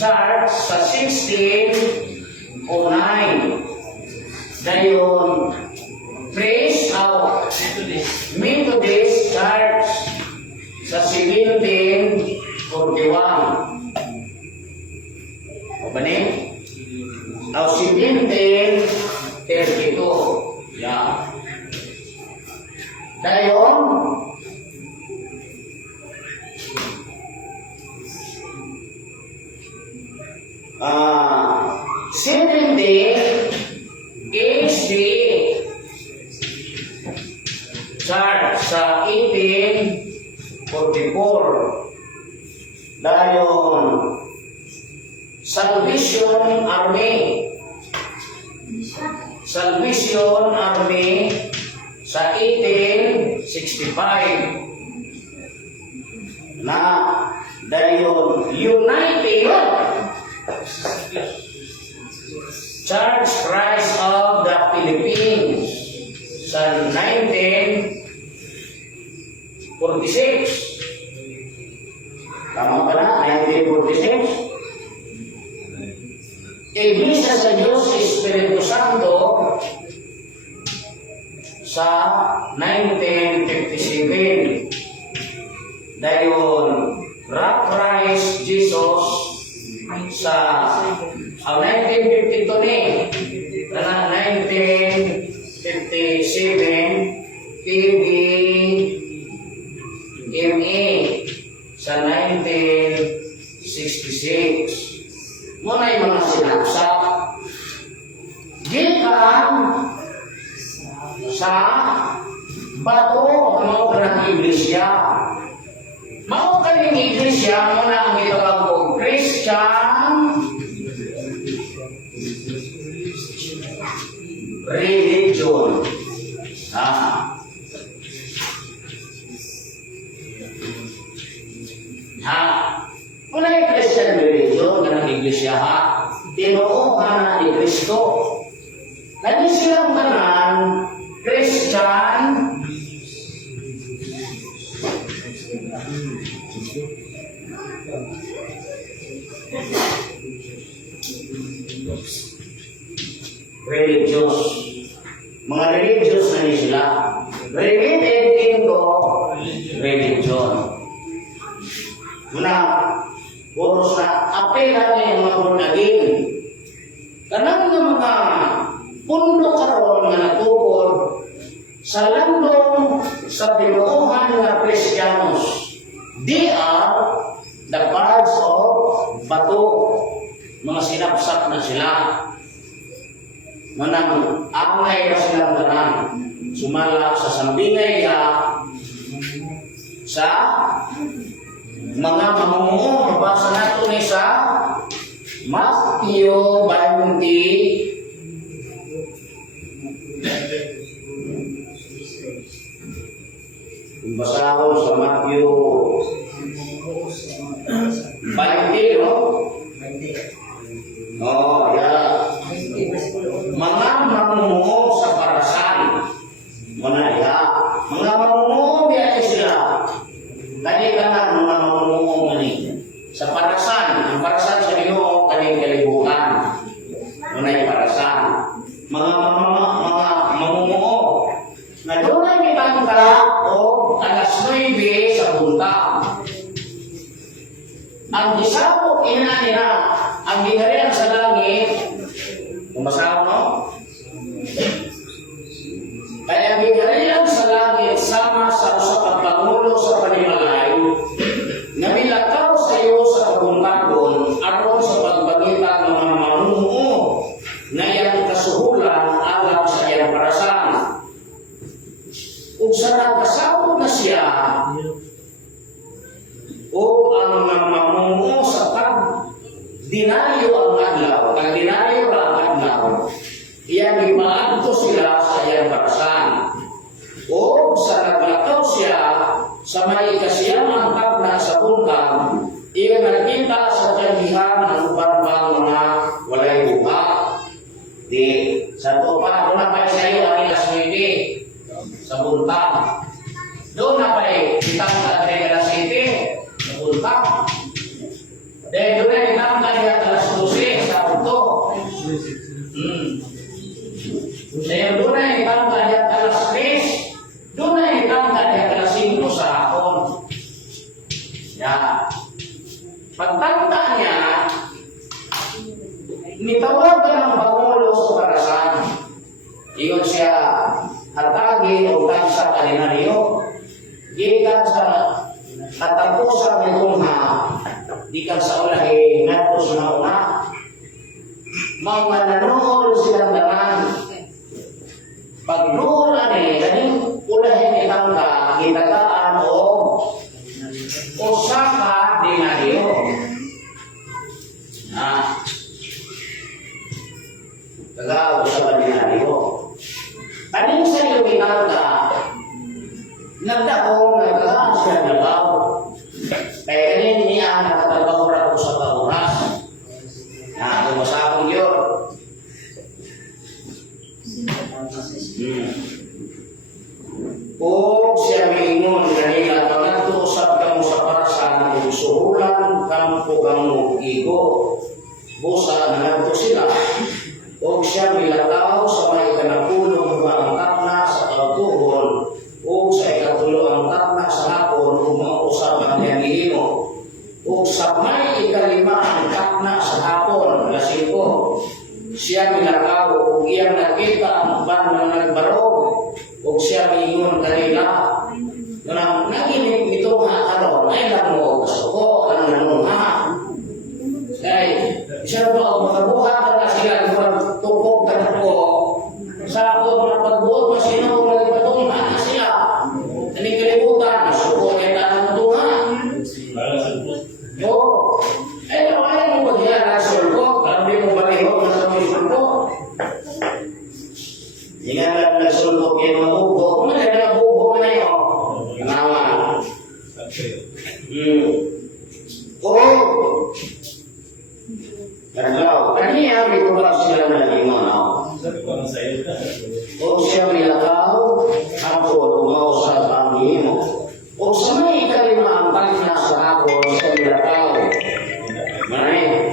Church sa 1609. Dayon, Methodist Church sa 1741. O ba ni? 1732. Yan. Dayon, HD Church sa 1844. Dayon, Salvation Army sa 1865. Na dayon, United Church Christ of the Philippines sa 1946. Tama ba na? 1946. Iglesia sa Diyos Espiritu Santo sa 1957. Dayon, Rock Christ Jesus sa 1952 ni. 1957 TBMA sa 1966. Muna yung mga sinapsak. Gikan sa bato ng mga iglesia. Mao kaning iglesia muna ang itawag kong Christian religion. Muna yung Christian religion ng iglesia tinuo nga ni Kristo. Kani silang tanan Christian religious. Mga religious na ni sila. Related into religion. Muna, puros na apelan niya yung mga born-again. Kanang nga mga pundo karon nga natukod sa landong sa tinuuhan nga Kristiyanos. They are the gods of bato. Mga sinapsak na sila. Manang angay na silang tanan. Sumala sa sambingay sa mga mamumuo. Mabasa nato ni sa Matthew 20. Basahon sa Matthew 20, no? Oh, yeah. mga mamumuo. Na doon ay mitangka o alas 9 sa buntag. Ang gisabot ina nila, ang ginarihan sa langit, kumasaw no? Kaya ginarihan sa langit sama sa pagpangulo sa panimalay, na milakaw sa iyo sa kabuntagon aron sa pagbagita ng mga mamumuo na iyang kasuhulan alam sa iyang parasan. Kung sa nagkasabot na siya, o ang mga mamumuo sa pag-dinayo ang adlaw, pag-dinayo ang adlaw, iyan imaadto sila sa iyang parasan. O sa naglakaw siya, sa may kasiyang angkap na sa buntag, iyan nakita sa kandihan ang barbang mga walay buha. Di, sa tupa, doon na pa sa iyo ang ilas 9 sa buntag. Doon na pa kitang sa alas 7 sa buntag. Dahil doon na kitang alas 12 sa punto. Dahil doon na kitang alas 3, doon na kitang alas 5 sa hapon. Yan. Pagtanda niya, nitawag ka ng Pangulo sa parasan. Iyon siya hatagi o tansa kalinariyo. Gikan sa katapusan nitong gikan sa ulahi natos na una. Mga nanonood silang danan. Pag noon ganing ulahin itang gitagaan o Osaka dinariyo. Kagao sa dinariyo. Kaning sa iyo itangka, nagdakong nagkakaan siya nagaw. Kaya kanin niya nakatagawra ko sa kaburas. Kumasakong yun. O siya mingon kanila, pagkatuusap ka mo sa parasan, kung suhulan kampo kang igo. Busa na nagto sila. O siya milakaw sa may kanapulong angkap na sa kautuhon, o sa ikatulo angkap na sa hapon, kung mausap ang yanihimo. O sa may ikalima angkap na sa hapon, lasing ko. Siya milakaw, o iyang nakita ang ban na nagbarog, o siya mingon kanila. Naginig ito ay lang mo, kasuko, ang nanunga. Kaya, siya ba ang makabuhat na sila tupog ka po sa ako na pagbuot na sino kung nagpatunga na sila. Aning kalibutan, nasuko kayo na tunga. Oo. Ay, nawalan mo ba niya na sulko? Hindi mo balihok na sa mga sulko? Hindi nga lang nagsulko kayo mga bubo. Kung na kayo bubo na yun, kanawa. Oo. Naglaw, kaniya may tulak sila na naging mga o siya milakaw, ako tumausap ang himo. O sa may ikalima ang pagna sa ako sa milakaw. Manay.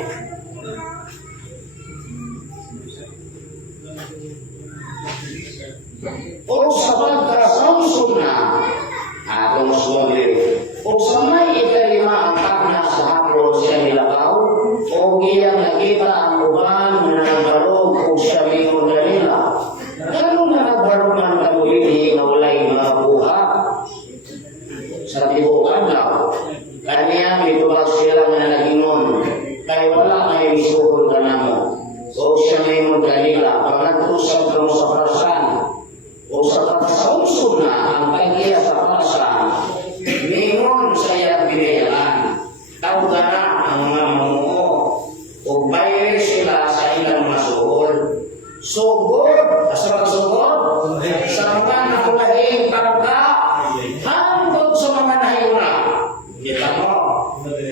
O sa pagkasawsun na, ako mas mabili. O sa may ikalima ang pagna sa ako sa milakaw, o iyang nakita ang uban na nagbarog o siya mingon kanila. Ganun na nagbarog ng kaluhili na walay mga buha sa tibukan lang. Kanya mitubag sila na nagingon, kaya wala may isuhol ka na mo. O siya mingon kanila, pagkatusap ka mo sa parasan, o sa katasawsun na ang kanya sa parasan, mingon sa iyang binayaran. Tawag na ang mga mamuo. O bayre sila sa ilang masuhol. Sugod, sa magsugod, sa mga nakulahing tangka, hanggang sa mga nahiyuna. Kita mo?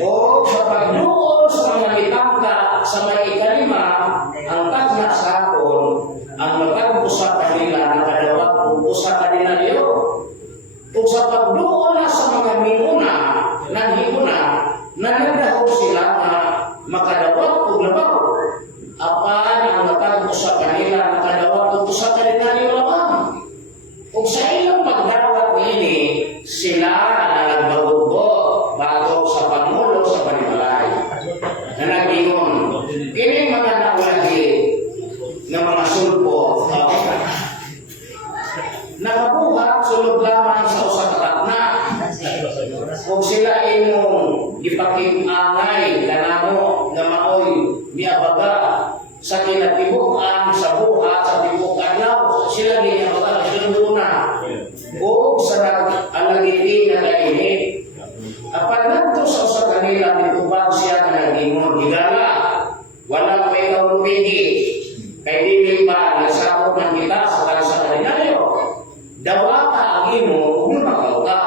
O sa pagduol sa mga litangka, sa may ikalima, ang tagna sa hapon, ang magkagpusa kanila, nakadawat kung pusa kanila niyo. O sa pagduol na sa mga minuna, nanghihuna, nanagdahog sila na makadawat o labaw. Apan ang matagpo sa kanila nakadawat ng mga sulpo. Nakabuhat sulod lamang sa usa ka takna. Kung sila imong ipakig-angay kanamo nga maoy miabaga sa kinatibukan sa buhat sa tibok adlaw, sila ginabaga sila muna. O sa alagiti nga kainit. Apan ngadto sa usa kanila mitubag siya nga nag-ingon higala. Wala ko ikaw lumigi. Kay dili pa nagsabot man kita sa kansa ordinaryo. Dawa ka ang imo kung makauta.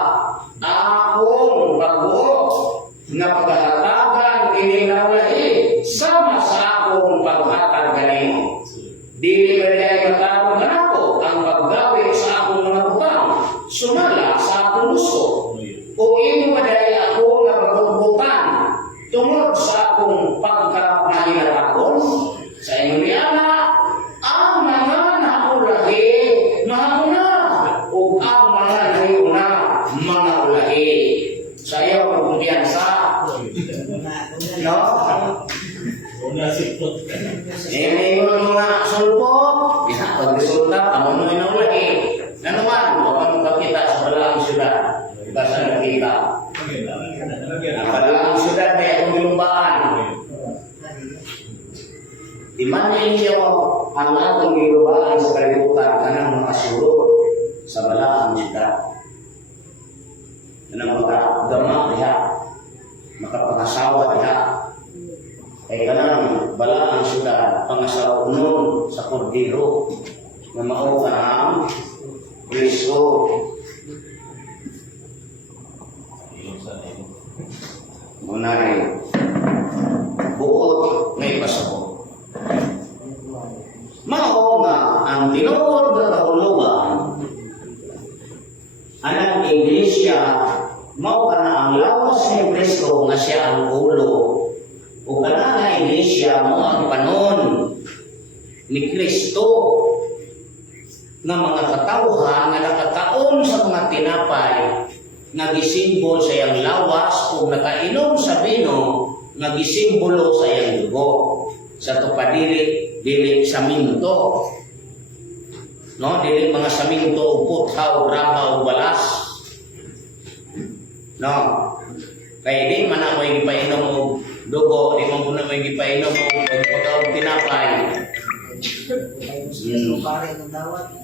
Akong pagbuot nga paghatagan ininawlahi sama sa akong paghatag kanimo. Dili ba dahil matawag na ako ang paggawi sa akong mga butang sumala sa akong gusto. O imo ba dahil ako nga pagbubutan tungod sa akong pagkamahinapakon sa inyo niya ang mga naulahi mauna o ang mga naiuna mga ulahi. Sayaw ang kumpiyansa. No? Ini ko mga sulpo. Ya, pag resulta, kamunoy na ulahi. Ano man, huwag mong kakita sa balaang syudad. Basta nakita. Ang balaang syudad ay akong nilumbaan. Di man ninyo ang atong nilumbaan sa kalibutan kanang makasulod sa balaang syudad. Kanang makagama diha, makapangasawa diha. Kaya kanang balaang syudad, pangasawa unon sa kordero na mao kanang Kristo. Muna rin, buot ngay pasabot. Mao nga ang tinuod na kahulugan anang iglesia mao kana ang lawas ni Kristo nga siya ang ulo. O kana nga iglesia mao ang panon ni Kristo nga mga katawhan nga nakataon sa mga tinapay nga gisimbol sa iyang lawas o nakainom sa bino nga gisimbolo sa iyang dugo sa dili saminto. No, dili mga saminto o puthaw, graba o balas. No. Kaya di man ako yung gipainom o dugo, di man po na may gipainom o pagkakawag tinapay.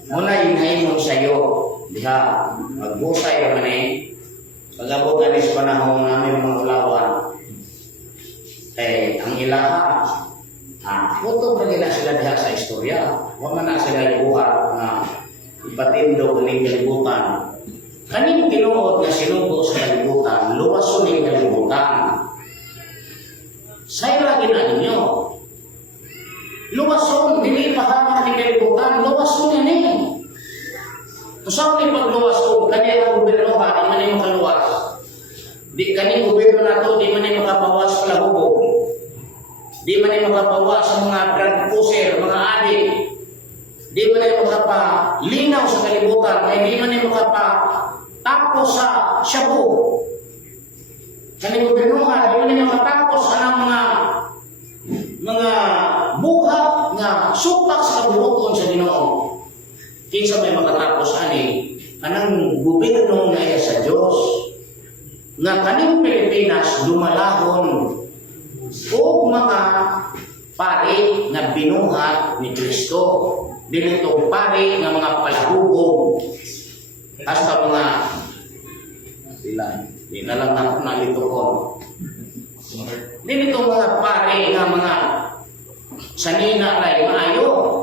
Muna yung sa'yo, diha, magbusay naman eh. Pag-abot na sa panahon namin mga ulawan, ang ilaha, puto pa nila sila diha sa istorya. Huwag man na sila ibuhat na ipatindo kaning kalibutan. Kaning tinuod na sinugo sa kalibutan, luwason ng kalibutan. Sa'yo lagi na ninyo. Luwason, dili pahamak ng kalibutan, luwason yan eh. Usaw ni pagluwason, kanilang gobyerno ha, di man yung makaluwas. Di kaning gobyerno na to, di man yung makapawas sa lahubog. Di man yung makapawas sa mga drug pusher, mga adik. Di man yung makapalinaw sa kalibutan, kaya di man yung makapatapos sa shabu. Kaning gobyerno ha, di man yung makatapos sa mga buhat nga supak sa kabuoton sa Ginoo. Kinsa may makatapos ani kanang gobyerno na iya sa Dios nga kaning Pilipinas lumalahon og mga pari nga binuhat ni Kristo dinito pari nga mga palahubog hasta mga di na lang ako nalito ko dinito mga pari nga mga sanina lay maayo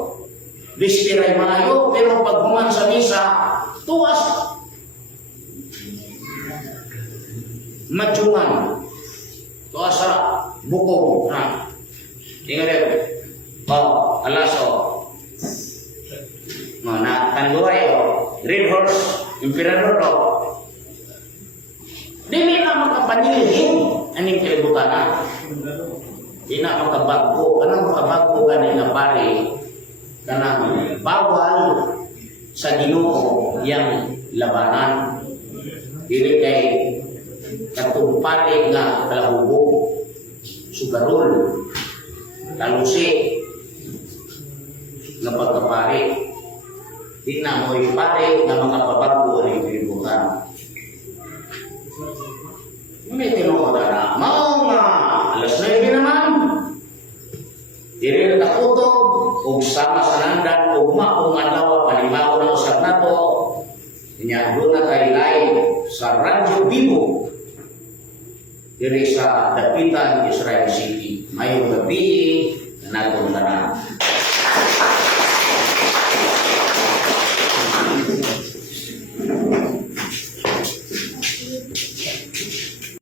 bispiray maayo, pero pag human sa misa, tuwas. Madyungan. Tuwas sa bukong. Tingnan rin. Alaso. Tanduay, Red Horse, Emperador. Dili na makapanilhin aning kalibutan. Di na makabagpo. Anong makabagpo ganin na pari? Kanang bawal sa Ginoo yang labanan. Dili kay katong pari nga kalahubog, sugarol, talusi, nga pagkapari. Di na mo ipari na makapabago ang kalibutan. May tinuod na. Mao nga, alas 9 naman. Diri na takutog, ug sama sa nandan, ug maong adlaw, palimaw na usap na to. Kanya doon na tayo live sa Radyo Bibo. Diri sa Dapitan, Israel City. Mayong gabi, na natong tanan.